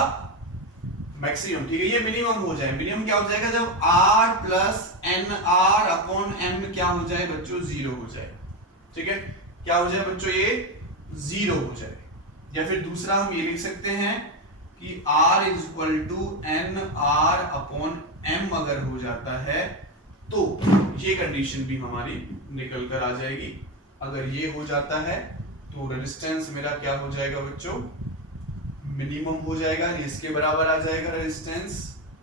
मैक्सिमम, ठीक है, ये मिनिमम हो जाए, मिनिमम क्या हो जाएगा जब R plus NR upon M क्या हो जाए बच्चों, 0 हो जाए, ठीक है, क्या हो जाए बच्चों, ये 0 हो जाए, या फिर दूसरा हम ये लिख सकते हैं कि R is equal to NR upon M अगर हो जाता है तो ये कंडीशन भी हमारी निकल कर आ जाएगी, अगर ये हो जाता है तो रेजिस्टेंस मेरा क्या हो जाएगा बच्चों, मिनिमम हो जाएगा, इसके बराबर आ जाएगा रेजिस्टेंस,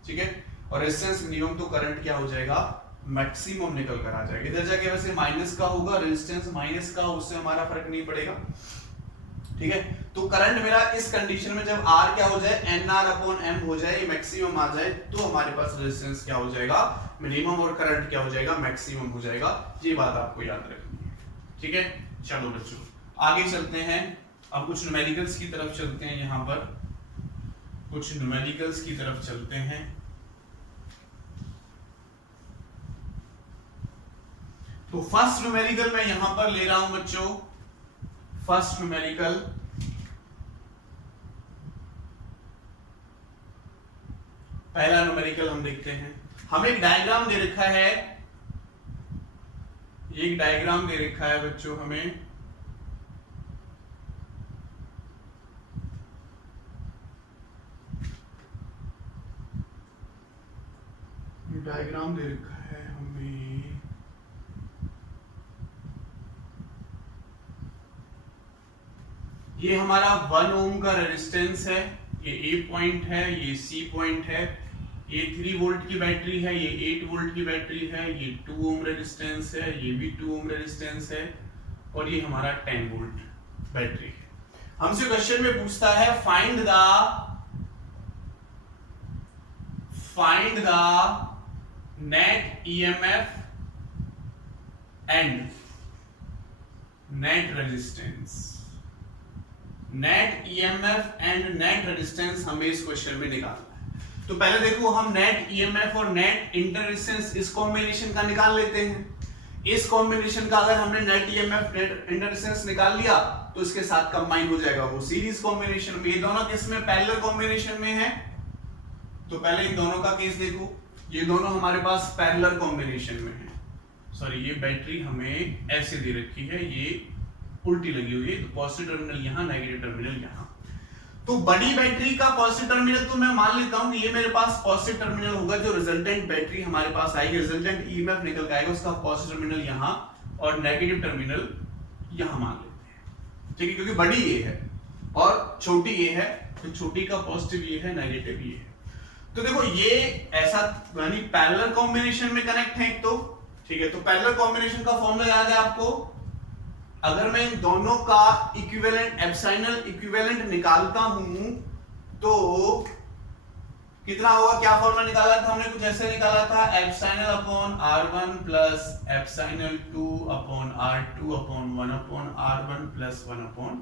ठीक है, और रेजिस्टेंस मिनिमम तो करंट क्या हो जाएगा, मैक्सिमम निकल कर आ जाएगा, इधर जाके वैसे माइनस का होगा, रेजिस्टेंस माइनस का, उससे हमारा फर्क नहीं पड़ेगा, ठीक है, तो करंट मेरा इस कंडीशन में जब R क्या हो जाए NR/M हो जाए, मैक्सिमम आ जाए, तो हमारे पास रेजिस्टेंस क्या हो जाएगा, मिनिमम, और करंट क्या हो जाएगा, मैक्सिमम हो जाएगा। ये बात आपको याद रखनी है। ठीक है, चलो बच्चों आगे चलते हैं। अब कुछ न्यूमेरिकल्स की तरफ चलते हैं। यहाँ पर कुछ न्यूमेरिकल्स की तरफ चलते हैं। तो फर्स्ट न्यूमेरिकल मैं यहां पर ले रहा हूं बच्चों। फर्स्ट न्यूमेरिकल पहला न्यूमेरिकल हम देखते हैं। हमें एक डायग्राम दे रखा है, एक डायग्राम दे रखा है बच्चों हमें। डायग्राम दे रखा है हमें, ये हमारा 1 ओम का रेजिस्टेंस है, ये A पॉइंट है, ये C पॉइंट है, ये 3 वोल्ट की बैटरी है, ये 8 वोल्ट की बैटरी है, ये 2 ओम रेजिस्टेंस है, ये भी 2 ओम रेजिस्टेंस है, और ये हमारा 10 वोल्ट बैटरी है। हमसे क्वेश्चन में पूछता है find the net EMF and net resistance. Net EMF and net resistance हमें इस क्वेश्चन में निकालना है। तो पहले देखो, हम नेट EMF और नेट इंटर रेजिस्टेंस इस कॉम्बिनेशन का निकाल लेते हैं। इस कॉम्बिनेशन का अगर हमने net EMF net inter resistance निकाल लिया तो इसके साथ कंबाइन हो जाएगा वो सीरीज कॉम्बिनेशन में। ये दोनों किस में, पैरेलल कॉम्बिनेशन में है। तो पहले इन दोनों का केस देखो, ये दोनों हमारे पास पैरेलल कॉम्बिनेशन में है। सॉरी, ये बैटरी हमें ऐसे दे रखी है, ये उल्टी लगी हुई है, तो पॉजिटिव टर्मिनल यहाँ, नेगेटिव टर्मिनल यहाँ। तो बड़ी बैटरी का पॉजिटिव टर्मिनल तो मैं मान लेता हूं कि ये मेरे पास पॉजिटिव टर्मिनल होगा। जो रिजल्टेंट बैटरी हमारे पास आएगी, रिजल्टेंट EMF निकल के आएगा, उसका पॉजिटिव टर्मिनल यहाँ और नेगेटिव टर्मिनल यहाँ मान लेते हैं। ठीक है, क्योंकि बड़ी ये है और छोटी ये है, तो छोटी का पॉजिटिव ये है, नेगेटिव ये है। तो देखो, ये ऐसा यानी पैरेलल कॉम्बिनेशन में कनेक्ट है एक तो। ठीक है, तो पैरेलल कॉम्बिनेशन का फॉर्मूला याद है आपको। अगर मैं इन दोनों का इक्विवेलेंट, एप्सिलॉन इक्विवेलेंट निकालता हूं तो कितना होगा, क्या फॉर्मूला निकाला था हमने, कुछ ऐसे निकाला था, εr1 plus ε2 upon r2 upon 1 upon r1 plus 1 upon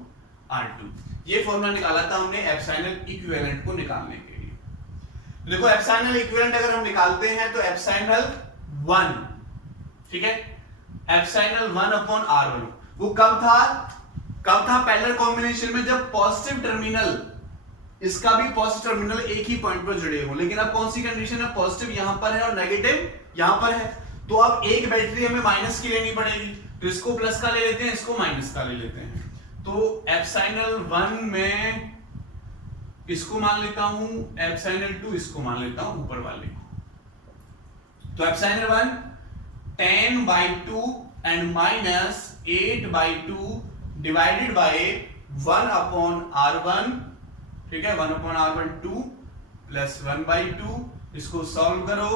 r2। ये फॉर्मूला निकाला था हमने एप्सिलॉन इक्विवेलेंट को निकालने के लिए। देखो, एप्सिलॉन इक्विवेलेंट अगर हम निकालते हैं तो एप्सिलॉन 1, ठीक है, एप्सिलॉन 1 अपॉन r1 वो कब था पैरेलल कॉम्बिनेशन में, जब पॉजिटिव टर्मिनल, इसका भी पॉजिटिव टर्मिनल एक ही पॉइंट पर जुड़े हो। लेकिन अब कौन सी कंडीशन है, पॉजिटिव यहां पर है और नेगेटिव यहां पर है। तो अब एक बैटरी हमें माइनस की लेनी पड़ेगी, तो इसको प्लस का ले लेते हैं, इसको माइनस का ले लेते हैं। तो एप्सिलॉन 1 में इसको मान लेता हूं, एप्सिलॉन 2 इसको मान लेता हूं, ऊपर वाले को। तो epsilon 1 10/2 and minus 8/2 divided by 1 upon r1, ठीक है, 1 अपॉन r1 2 प्लस 1/2। इसको सॉल्व करो,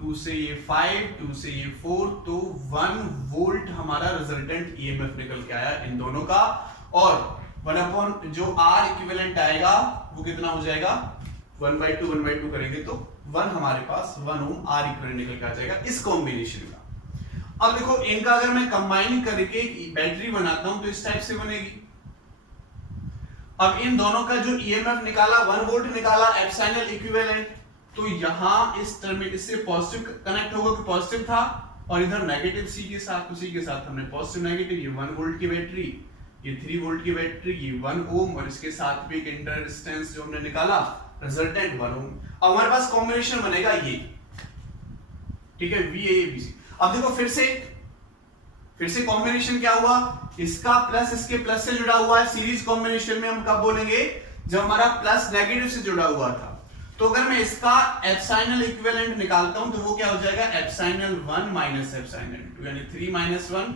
2 से ये 5, 2 से ये 4, तो 1 वोल्ट हमारा रिजल्टेंट EMF निकल के आया इन दोनों का। और 1 अपॉन जो R इक्विवेलेंट आएगा वो कितना हो जाएगा, 1/2 करेंगे तो 1 हमारे पास 1 ओम R इक्विवेलेंट निकल के आ जाएगा इस कॉम्बिनेशन का। अब देखो, इनका अगर मैं कंबाइन करके बैटरी बनाता हूं तो इस टाइप से बनेगी। अब इन दोनों का जो EMF निकाला, 1 वोल्ट निकाला, एप्सिलॉन इक्विवेलेंट, तो यहां इस टर्मिनल से पॉजिटिव कनेक्ट होगा कि पॉजिटिव था, और इधर नेगेटिव C के साथ, उसी के साथ हमने पॉजिटिव नेगेटिव, ये 1 वोल्ट की बैटरी, ये 3 वोल्ट की बैटरी, ये 1 ओम, और इसके साथ भी एक इंटर रेजिस्टेंस जो हमने निकाला, रिजल्टेंट 1 ओम। अब हमारे पास कॉम्बिनेशन बनेगा ये, ठीक है, VABC। अब देखो, फिर से कॉम्बिनेशन क्या हुआ, इसका प्लस इसके प्लस से जुड़ा हुआ है। सीरीज कॉम्बिनेशन में हम कब बोलेंगे, जब हमारा प्लस नेगेटिव से जुड़ा हुआ था। तो अगर मैं इसका एप्सिलॉन इक्विवेलेंट निकालता हूं तो वो क्या हो जाएगा, एप्सिलॉन 1 माइनस एप्सिलॉन 2, यानी 3 माइनस 1,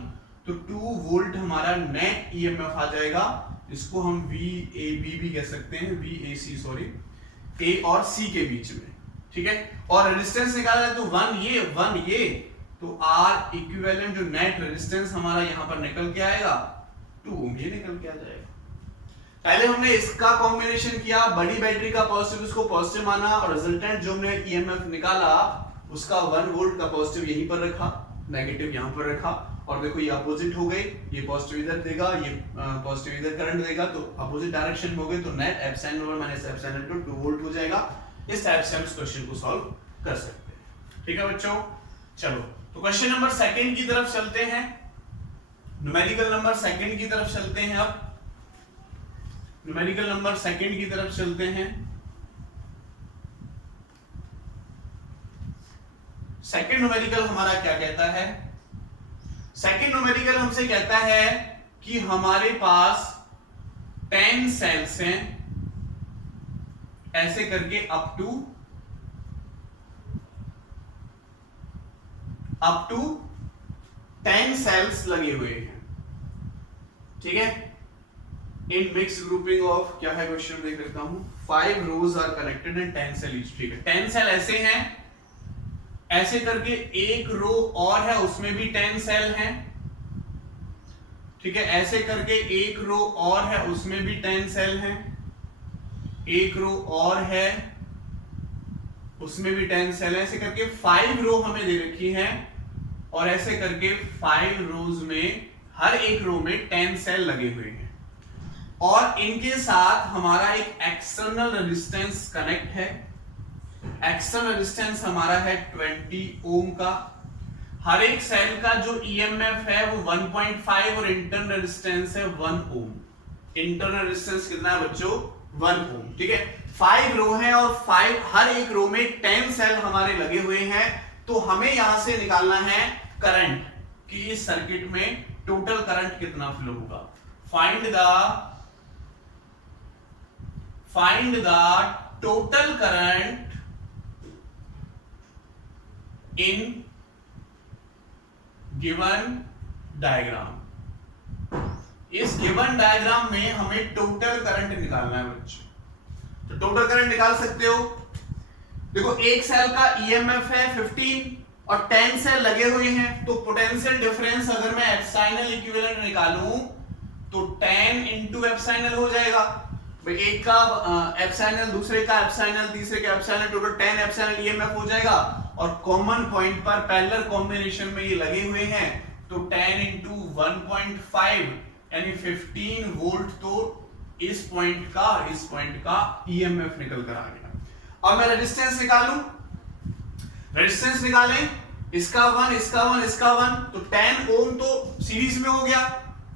तो 2 वोल्ट हमारा नेट EMF आ जाएगा। इसको हम VAB भी कह सकते हैं, VAC सॉरी, A और C के बीच में, ठीक है। और रेजिस्टेंस निकाला है तो 1 ये, तो R इक्विवेलेंट जो नेट रेजिस्टेंस हमारा यहां पर निकल के आएगा 2 ओम, ये निकल के आ जाएगा। पहले हमने इसका कॉम्बिनेशन किया, बड़ी बैटरी का पॉजिटिव इसको पॉजिटिव माना और रिजल्टेंट जो हमने ईएमएफ निकाला उसका 1 वोल्ट का पॉजिटिव यहीं पर रखा, नेगेटिव यहां पर रखा और देखो ये अपोजिट हो गई, ये पॉजिटिव इधर देगा, ये पॉजिटिव इधर करंट देगा, तो अपोजिट डायरेक्शन में हो गए, तो net epsilon 1 minus epsilon 2 volt हो जाएगा। इस टाइप से हम इस क्वेश्चन को सॉल्व कर सकते हैं। ठीक है बच्चों, चलो तो क्वेश्चन नंबर सेकंड की तरफ चलते हैं, न्यूमेरिकल नंबर सेकंड की तरफ चलते हैं। अब न्यूमेरिकल नंबर सेकंड की तरफ चलते हैं। सेकंड न्यूमेरिकल हमारा क्या कहता है? सेकंड न्यूमेरिकल हमसे कहता है कि हमारे पास 10 सेल्स हैं ऐसे करके अप टू 10 सेल्स लगे हुए हैं। ठीक है, इन मिक्स ग्रुपिंग ऑफ, क्या है क्वेश्चन देख लेता हूं, 5 rows are connected and 10 cell each. ठीक है, 10 सेल ऐसे हैं, ऐसे करके एक रो और है उसमें भी 10 सेल हैं। ठीक है, ऐसे करके एक रो और है उसमें भी 10 सेल हैं, एक रो और है उसमें भी 10 सेल है, ऐसे करके 5 रो हमें दे रखी है और ऐसे करके 5 रोज में हर एक रो में 10 सेल लगे हुए हैं और इनके साथ हमारा एक एक्सटर्नल रेजिस्टेंस कनेक्ट है। एक्सटर्नल रेजिस्टेंस हमारा है 20 ओम का। हर एक सेल का जो ईएमएफ है वो 1.5 और इंटरनल रेजिस्टेंस है 1 ओम। इंटरनल रेजिस्टेंस कितना है बच्चों? 1 ओम। ठीक है, 5 रो है और 5 हर एक रो में 10 सेल हमारे लगे हुए हैं, तो हमें यहां से निकालना है करंट कि इस सर्किट में टोटल करंट कितना फ्लो होगा। Find the total current in given diagram. इस गिवन डायग्राम में हमें टोटल करंट निकालना है बच्चों। तो टोटल करंट निकाल सकते हो, देखो एक सेल का ईएमएफ है 15 और 10 सेल लगे हुए हैं, तो पोटेंशियल डिफरेंस अगर मैं एप्सिलॉन इक्विवेलेंट निकालूं तो 10 इंटू एप्सिलॉन हो जाएगा। भाई एक का एप्सिलॉन, दूसरे का एप्सिलॉन, तीसरे का एप्सिलॉन, टोटल 10 एप्सिलॉन ईएमएफ हो जाएगा और कॉमन पॉइंट पर पैरेलल कॉम्बिनेशन में ये लगे हुए हैं, तो 10 इंटू 1.5 यानी 15 वोल्ट तो इस पॉइंट का ईएमएफ निकल कर आ गया। अब मैं रेजिस्टेंस निकालूं, रेजिस्टेंस निकालें, इसका 1 इसका 1 इसका 1, तो 10 ओम तो सीरीज में हो गया।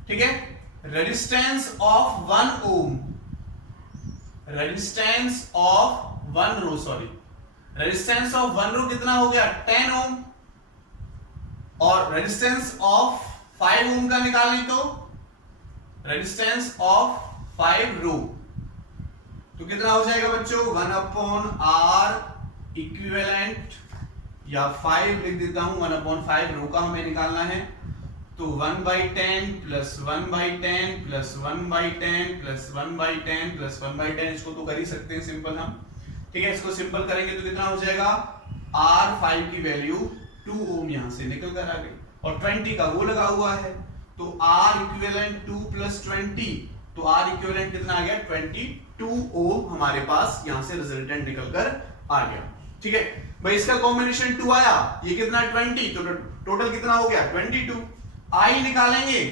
ठीक है, resistance of 1 ohm, resistance of 1 row, sorry resistance of 1 row कितना हो गया? 10 ओम, और रेजिस्टेंस ऑफ 5 ओम का निकालें तो रेजिस्टेंस ऑफ 5 रो तो कितना हो जाएगा बच्चों? 1/R इक्विवेलेंट, या 5 लिख देता हूं, 1/5 रो का हमें निकालना है, तो 1/10 प्लस 1/10 प्लस 1/10 प्लस 1/10 प्लस 1/10, इसको तो कर ही सकते हैं सिंपल हम। ठीक है, इसको सिंपल करेंगे तो कितना हो जाएगा? R5 की वैल्यू 2 ओम यहां से निकल कर आ गई और 20 का वो लगा हुआ है, तो R इक्विवेलेंट 2 प्लस 20, तो R इक्विवेलेंट कितना आ गया? 22 ओम हमारे पास यहां से रिजल्टेंट निकल कर आ गया। ठीक है भाई, इसका कॉम्बिनेशन 2 आया, ये कितना 20, तो टोटल कितना हो गया? 22। I निकालेंगे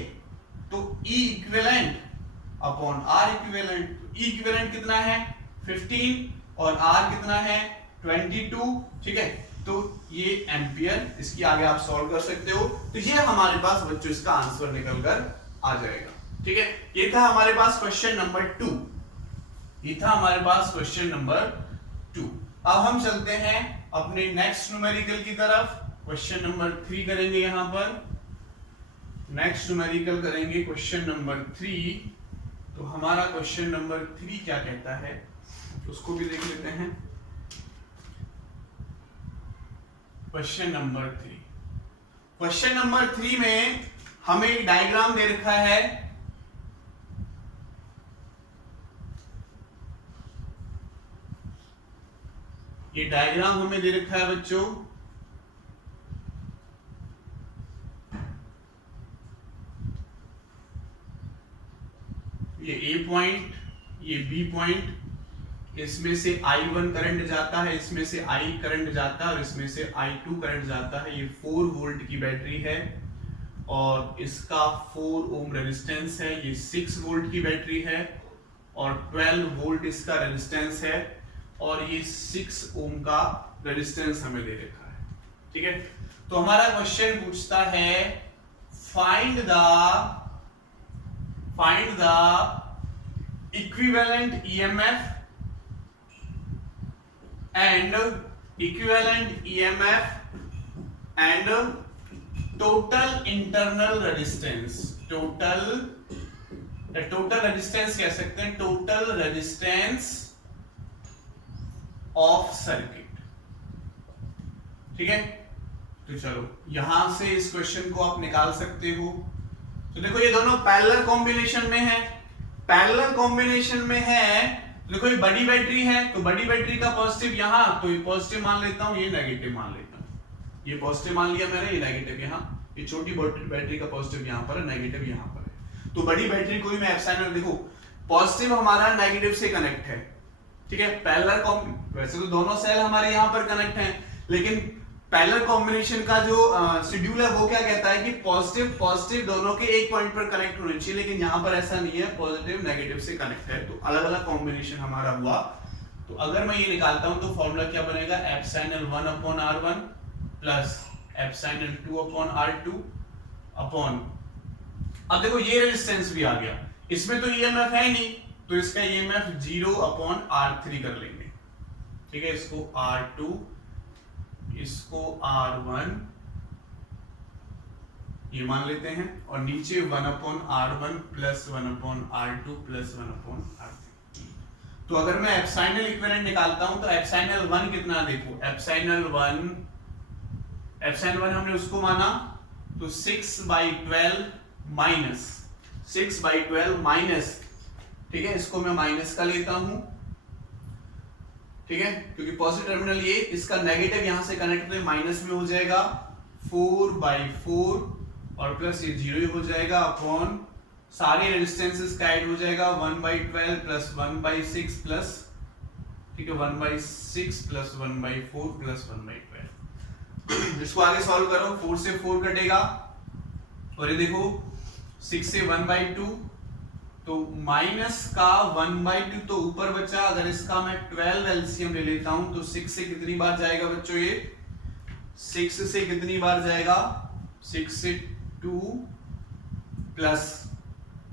तो E equivalent upon R equivalent, E equivalent कितना है? 15 और R कितना है? 22। ठीक है, तो ये एम्पियर, इसकी आगे आप सॉल्व कर सकते हो, तो ये हमारे पास बच्चों इसका आंसर निकल कर आ जाएगा। ठीक है, ये था हमारे पास क्वेश्चन नंबर 2, ये था हमारे पास क्वेश्चन नंबर 2। अब हम चलते हैं अपने नेक्स्ट न्यूमेरिकल की तरफ, क्वेश्चन नंबर 3 करेंगे यहां पर। नेक्स्ट न्यूमेरिकल करेंगे क्वेश्चन नंबर 3। तो हमारा क्वेश्चन नंबर 3 क्या कहता है उसको भी देख लेते हैं। क्वेश्चन नंबर 3, क्वेश्चन नंबर 3 में हमें एक डायग्राम दे रखा है, ये डायग्राम हमें दे रखा है बच्चों, ये A पॉइंट, ये बी पॉइंट, इसमें से I1 करंट जाता है, इसमें से I करंट जाता है और इसमें से I2 करंट जाता है। ये 4 वोल्ट की बैटरी है और इसका 4 ओम रेजिस्टेंस है। ये 6 वोल्ट की बैटरी है और 12 वोल्ट इसका रेजिस्टेंस है और ये 6 ओम का रेजिस्टेंस हमें दे रखा है। ठीक है, तो हमारा क्वेश्चन पूछता है find the equivalent EMF and equivalent EMF and total internal resistance, total resistance कह सकते हैं, total resistance of circuit। ठीक है, तो चलो यहां से इस क्वेश्चन को आप निकाल सकते हो। तो देखो ये दोनों पैरेलल कॉम्बिनेशन में है, पैरेलल कॉम्बिनेशन में है। देखो ये बड़ी बैटरी है तो बड़ी बैटरी का पॉजिटिव यहां, तो ये पॉजिटिव मान लेता हूं, ये नेगेटिव मान लेता हूं। ये पॉजिटिव मान लिया मैंने, ये नेगेटिव यहां, ये छोटी बैटरी का पॉजिटिव यहां पर है, नेगेटिव यहां पर है। तो बड़ी बैटरी कोई मैं एप्सिलॉन, देखो पॉजिटिव हमारा नेगेटिव से कनेक्ट है। ठीक है, पैरेलल वैसे तो दोनों सेल हमारे यहां पर कनेक्ट हैं, लेकिन पैरेलल कॉम्बिनेशन का जो शेड्यूल है वो क्या कहता है कि पॉजिटिव दोनों के एक पॉइंट पर कनेक्ट होने चाहिए, लेकिन यहाँ पर ऐसा नहीं है, पॉजिटिव नेगेटिव से कनेक्ट है। तो अलग अलग कॉम्बिनेशन हमारा हुआ। तो अगर मैं ये निकालता हूं तो फॉर्मूला क्या बनेगा, epsilon 1/R1 plus epsilon 2/R2 upon, अब देखो ये रेजिस्टेंस भी आ गया, इसमें तो ईएमएफ है नहीं तो इसका ईएमएफ 0/R3 कर लेंगे। ठीक है, इसको R2, इसको R1 ये मान लेते हैं और नीचे 1/R1 plus 1/R2 plus 1/R3। तो अगर मैं एप्सिलॉन इक्विवेलेंट निकालता हूं तो एप्सिलॉन 1 कितना, देखो एप्सिलॉन 1 हमने उसको माना तो 6/12 माइनस 6/12 माइनस, ठीक है, इसको मैं माइनस का लेता हूं। ठीक है, क्योंकि पॉजिटिव टर्मिनल ये, इसका नेगेटिव यहां से कनेक्ट में माइनस में हो जाएगा 4/4 और प्लस ये 0 हो जाएगा अपॉन सारे रेजिस्टेंसेस का ऐड हो जाएगा 1/12 प्लस 1/6 प्लस, ठीक है, 1/6 प्लस 1/4 प्लस 1/12। इसको आगे सॉल्व करो, 4 से 4 कटेगा और ये देखो 6 से 1/2 तो माइनस का 1/2 तो ऊपर बचा। अगर इसका मैं 12 एलसीएम ले लेता हूं तो 6 से कितनी बार जाएगा बच्चों, ये 6 से कितनी बार जाएगा, 6 से 2 प्लस,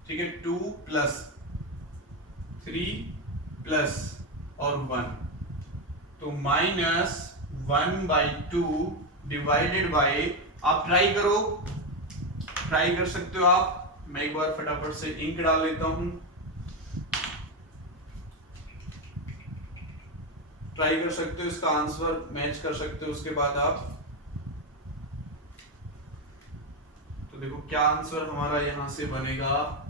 ठीक है, 2 प्लस 3 प्लस और 1, तो -1/2 डिवाइडेड बाय, आप ट्राई कर सकते हो आप। मैं एक बार फटाफट से इंक डाल लेता हूं, ट्राई कर सकते हो, इसका आंसर मैच कर सकते हो उसके बाद आप। तो देखो क्या आंसर हमारा यहां से बनेगा,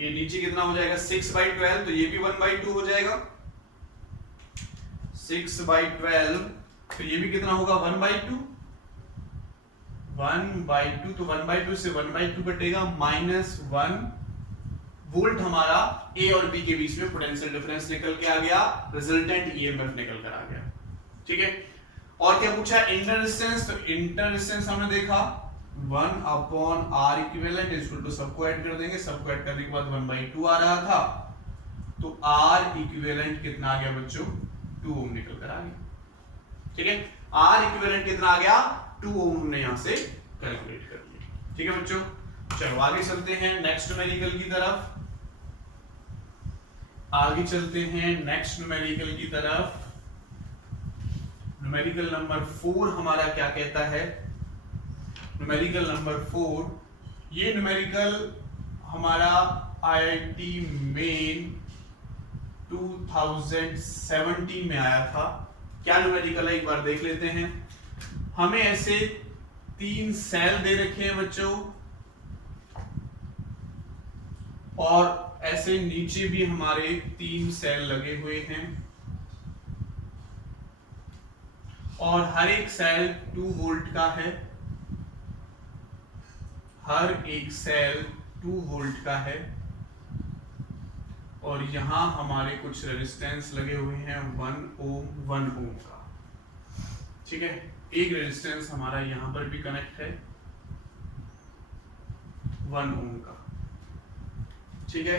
ये नीचे कितना हो जाएगा 6/12, तो ये भी 1/2 हो जाएगा। 6/12 तो ये भी कितना होगा 1/2, 1/2 तो 1/2 से 1/2 कटेगा, -1 वोल्ट हमारा ए और बी के बीच में पोटेंशियल डिफरेंस निकल के आ गया, रिजल्टेंट ईएमएफ निकल कर आ गया। ठीक है, और क्या पूछा, इंटर रेजिस्टेंस, तो इंटर रेजिस्टेंस हमने देखा 1/R इक्विवेलेंट इक्वल टू, सबको ऐड कर देंगे, सबको ऐड करने के बाद 1/2 आ रहा था, तो R इक्विवेलेंट कितना आ गया बच्चों, 2 ओम निकल कर आ गया। ठीक है, R इक्विवेलेंट कितना आ गया, 2 ओम हमने यहां से कैलकुलेट कर लिया। ठीक है बच्चों, चलो आगे चलते हैं नेक्स्ट न्यूमेरिकल की तरफ, आगे चलते हैं नेक्स्ट न्यूमेरिकल की तरफ। न्यूमेरिकल नंबर 4 हमारा क्या कहता है, न्यूमेरिकल नंबर 4, ये न्यूमेरिकल हमारा आईआईटी मेन 2017 में आया था। क्या न्यूमेरिकल है एक बार देख लेते हैं। हमें ऐसे 3 सेल दे रखे हैं बच्चों और ऐसे नीचे भी हमारे 3 सेल लगे हुए हैं और हर एक सेल 2 वोल्ट का है, हर एक सेल 2 वोल्ट का है और यहां हमारे कुछ रेजिस्टेंस लगे हुए हैं 1 ओम का, ठीक है। एक रेजिस्टेंस हमारा यहां पर भी कनेक्ट है 1 ओम का, ठीक है।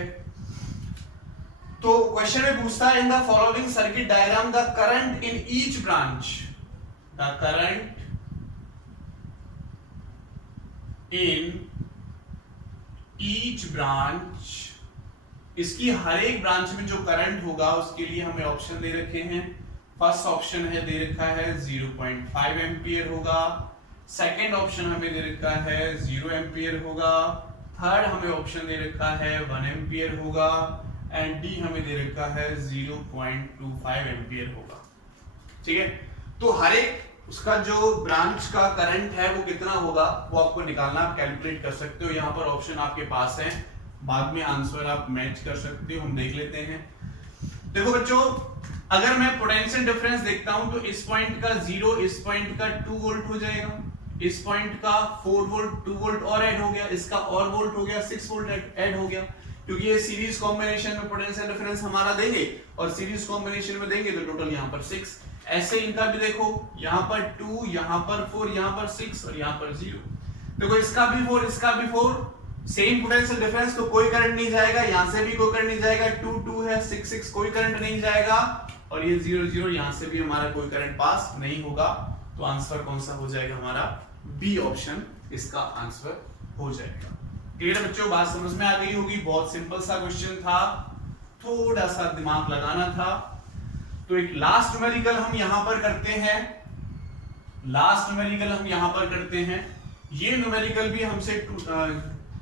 तो क्वेश्चन में पूछता है in the following circuit diagram the current in each branch, the current in each branch, इसकी हर एक ब्रांच में जो करंट होगा उसके लिए हमें ऑप्शन दे रखे हैं। फर्स्ट ऑप्शन है दे रखा है 0.5 एम्पियर होगा, सेकंड ऑप्शन हमें दे रखा है 0 एम्पियर होगा, थर्ड हमें ऑप्शन दे रखा है 1 एम्पियर होगा एंड डी हमें दे रखा है 0.25 एम्पियर होगा, ठीक है। तो हर एक उसका जो ब्रांच का करंट है वो कितना होगा वो आपको निकालना, आप कैलकुलेट कर सकते हो। यहाँ पर ऑप्शन आपके पास है, बाद में आंसर आप मैच कर सकते हो। हम देख लेते हैं। देखो बच्चों, अगर मैं पोटेंशियल डिफरेंस देखता हूं तो इस पॉइंट का 0, इस पॉइंट का 2 वोल्ट हो जाएगा, इस पॉइंट का 4 वोल्ट 2 वोल्ट और ऐड हो गया, इसका और वोल्ट हो गया 6 वोल्ट ऐड हो गया, क्योंकि ये सीरीज कॉम्बिनेशन में पोटेंशियल डिफरेंस हमारा देंगे और सीरीज कॉम्बिनेशन में देंगे तो टोटल यहाँ पर 6। ऐसे इनका भी देखो, यहाँ पर 2, यहाँ पर 4, यहाँ पर 6 और यहाँ पर 0। देखो इसका भी 4, इसका भी 4, सेम पोटेंशियल डिफरेंस, तो कोई करंट नहीं जाएगा, यहां से भी कोई करंट नहीं जाएगा, 2 2 है, 6 6, कोई करंट नहीं जाएगा और ये 0 0, यहां से भी हमारा कोई करंट पास नहीं होगा। तो आंसर कौन सा हो जाएगा हमारा? बी ऑप्शन इसका आंसर हो जाएगा। क्लियर बच्चों, बात समझ में आ गई होगी। बहुत सिंपल सा क्वेश्चन था, थोड़ा सा दिमाग लगाना था। तो एक लास्ट न्यूमेरिकल हम यहां पर करते हैं, लास्ट न्यूमेरिकल हम यहां पर करते हैं। ये न्यूमेरिकल भी हमसे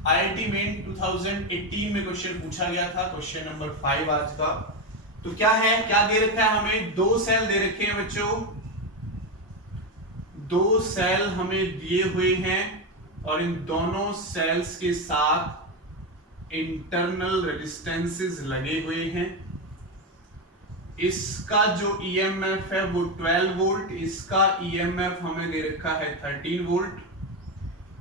IIT मेन 2018 में क्वेश्चन पूछा गया था, क्वेश्चन नंबर 5 आज का। तो क्या है, क्या दे रखा है हमें? 2 सेल दे रखे हैं बच्चों, 2 सेल हमें दिए हुए हैं और इन दोनों सेल्स के साथ इंटरनल रेजिस्टेंसेस लगे हुए हैं। इसका जो EMF है वो 12 वोल्ट, इसका EMF हमें दे रखा है 13 वोल्ट,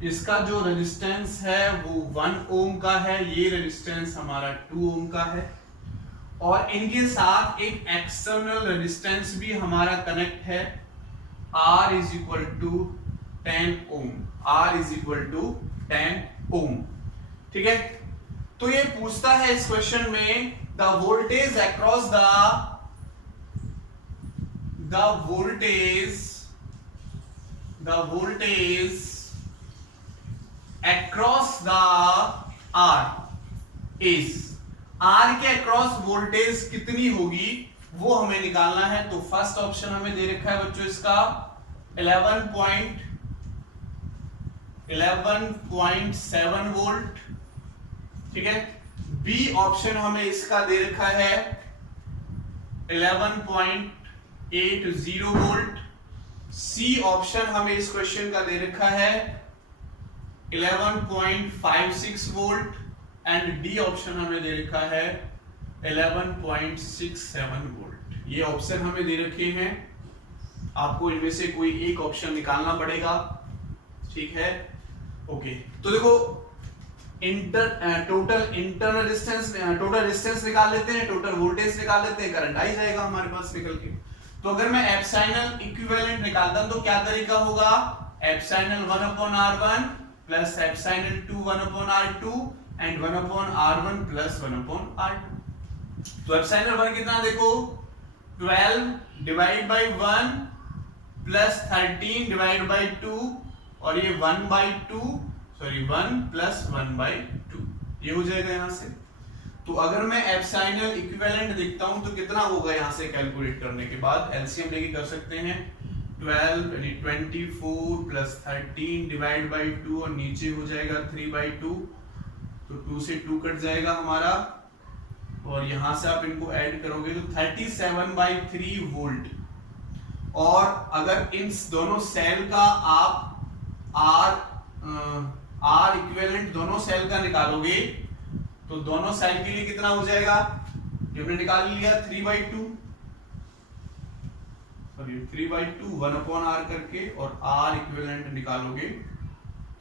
इसका जो रेजिस्टेंस है वो 1 ओम का है, ये रेजिस्टेंस हमारा 2 ओम का है और इनके साथ एक एक्सटर्नल रेजिस्टेंस भी हमारा कनेक्ट है, R is equal to 10 Om, R is equal to 10 ओम। ठीक है, तो ये पूछता है इस क्वेश्चन में the voltage across across the R is, R के अक्रॉस वोल्टेज कितनी होगी वो हमें निकालना है। तो फर्स्ट ऑप्शन हमें दे रखा है बच्चों इसका 11.7 वोल्ट, ठीक है। बी ऑप्शन हमें इसका दे रखा है 11.80 वोल्ट, सी ऑप्शन हमें इस क्वेश्चन का दे रखा है 11.56 वोल्ट एंड डी ऑप्शन हमें दे रखा है 11.67 वोल्ट। ये ऑप्शन हमें दे रखे हैं, आपको इनमें से कोई एक ऑप्शन निकालना पड़ेगा, ठीक है। ओके, तो देखो total internal distance, total distance निकाल लेते हैं, टोटल वोल्टेज निकाल लेते हैं, करंट आ ही जाएगा हमारे पास निकल के। तो अगर मैं एप्सिलॉन इक्विवेलेंट निकालता हूं तो क्या तरीका होगा? Epsilon 1/R1 plus epsilon 2 1/R2 and 1/R1 plus 1/R2। तो एप्सिलॉन 1 कितना देखो 12 divide by 1 plus 13 divide by 2 और ये 1/2 सॉरी 1 प्लस 1/2 ये हो जाएगा यहां से। तो अगर मैं एप्सिलॉन इक्विवेलेंट देखता हूं तो कितना होगा यहां से कैलकुलेट करने के बाद? एलसीएम लेके कर सकते हैं। 12 यानी 24 प्लस 13 डिवाइड बाय 2 और नीचे हो जाएगा 3/2, तो 2 से 2 कट जाएगा हमारा और यहां से आप इनको ऐड करोगे तो 37/3 वोल्ट। और अगर इन दोनों सेल का आप R इक्विवेलेंट दोनों सेल का निकालोगे तो दोनों सेल के लिए कितना हो जाएगा? हमने निकाल लिया 3/2 1/R करके और R इक्विवेलेंट निकालोगे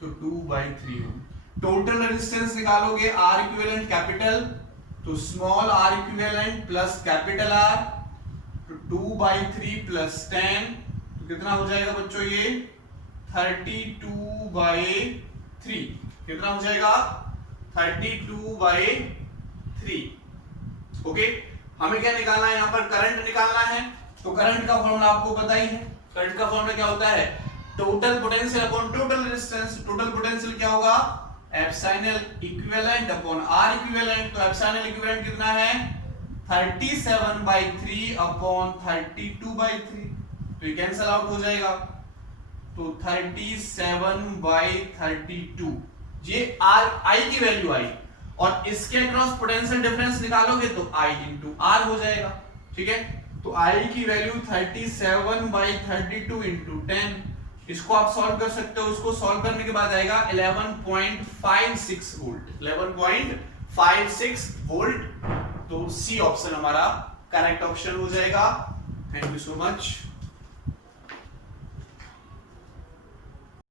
तो 2/3 हो। टोटल रेजिस्टेंस निकालोगे R इक्विवेलेंट कैपिटल तो small R equivalent plus capital R, तो 2/3 प्लस 10, तो कितना हो जाएगा बच्चों ये 32/3। कितना हो जाएगा 32/3। ओके, हमें क्या निकालना है यहाँ पर, करंट निकालना है। तो करंट का फॉर्मूला आपको पता ही है। करंट का फॉर्मूला क्या होता है, total potential upon total resistance. Total potential क्या होगा, epsilon equivalent upon R equivalent. तो एप्सिलॉन इक्विवेलेंट कितना है 37/3 अपॉन 32/3, तो ये कैंसल आउट हो जाएगा। तो 37/32 ये आर आई की वैल्यू आई, और इसके अक्रॉस पोटेंशियल डिफरेंस निकालोगे तो I इंटू आर हो जाएगा। ठीक है, तो I की वैल्यू 37/32 इंटू 10, इसको आप सॉल्व कर सकते हो। इसको सॉल्व करने के बाद आएगा 11.56 वोल्ट, 11.56 वोल्ट। तो सी ऑप्शन हमारा करेक्ट ऑप्शन हो जाएगा। Thank you so much.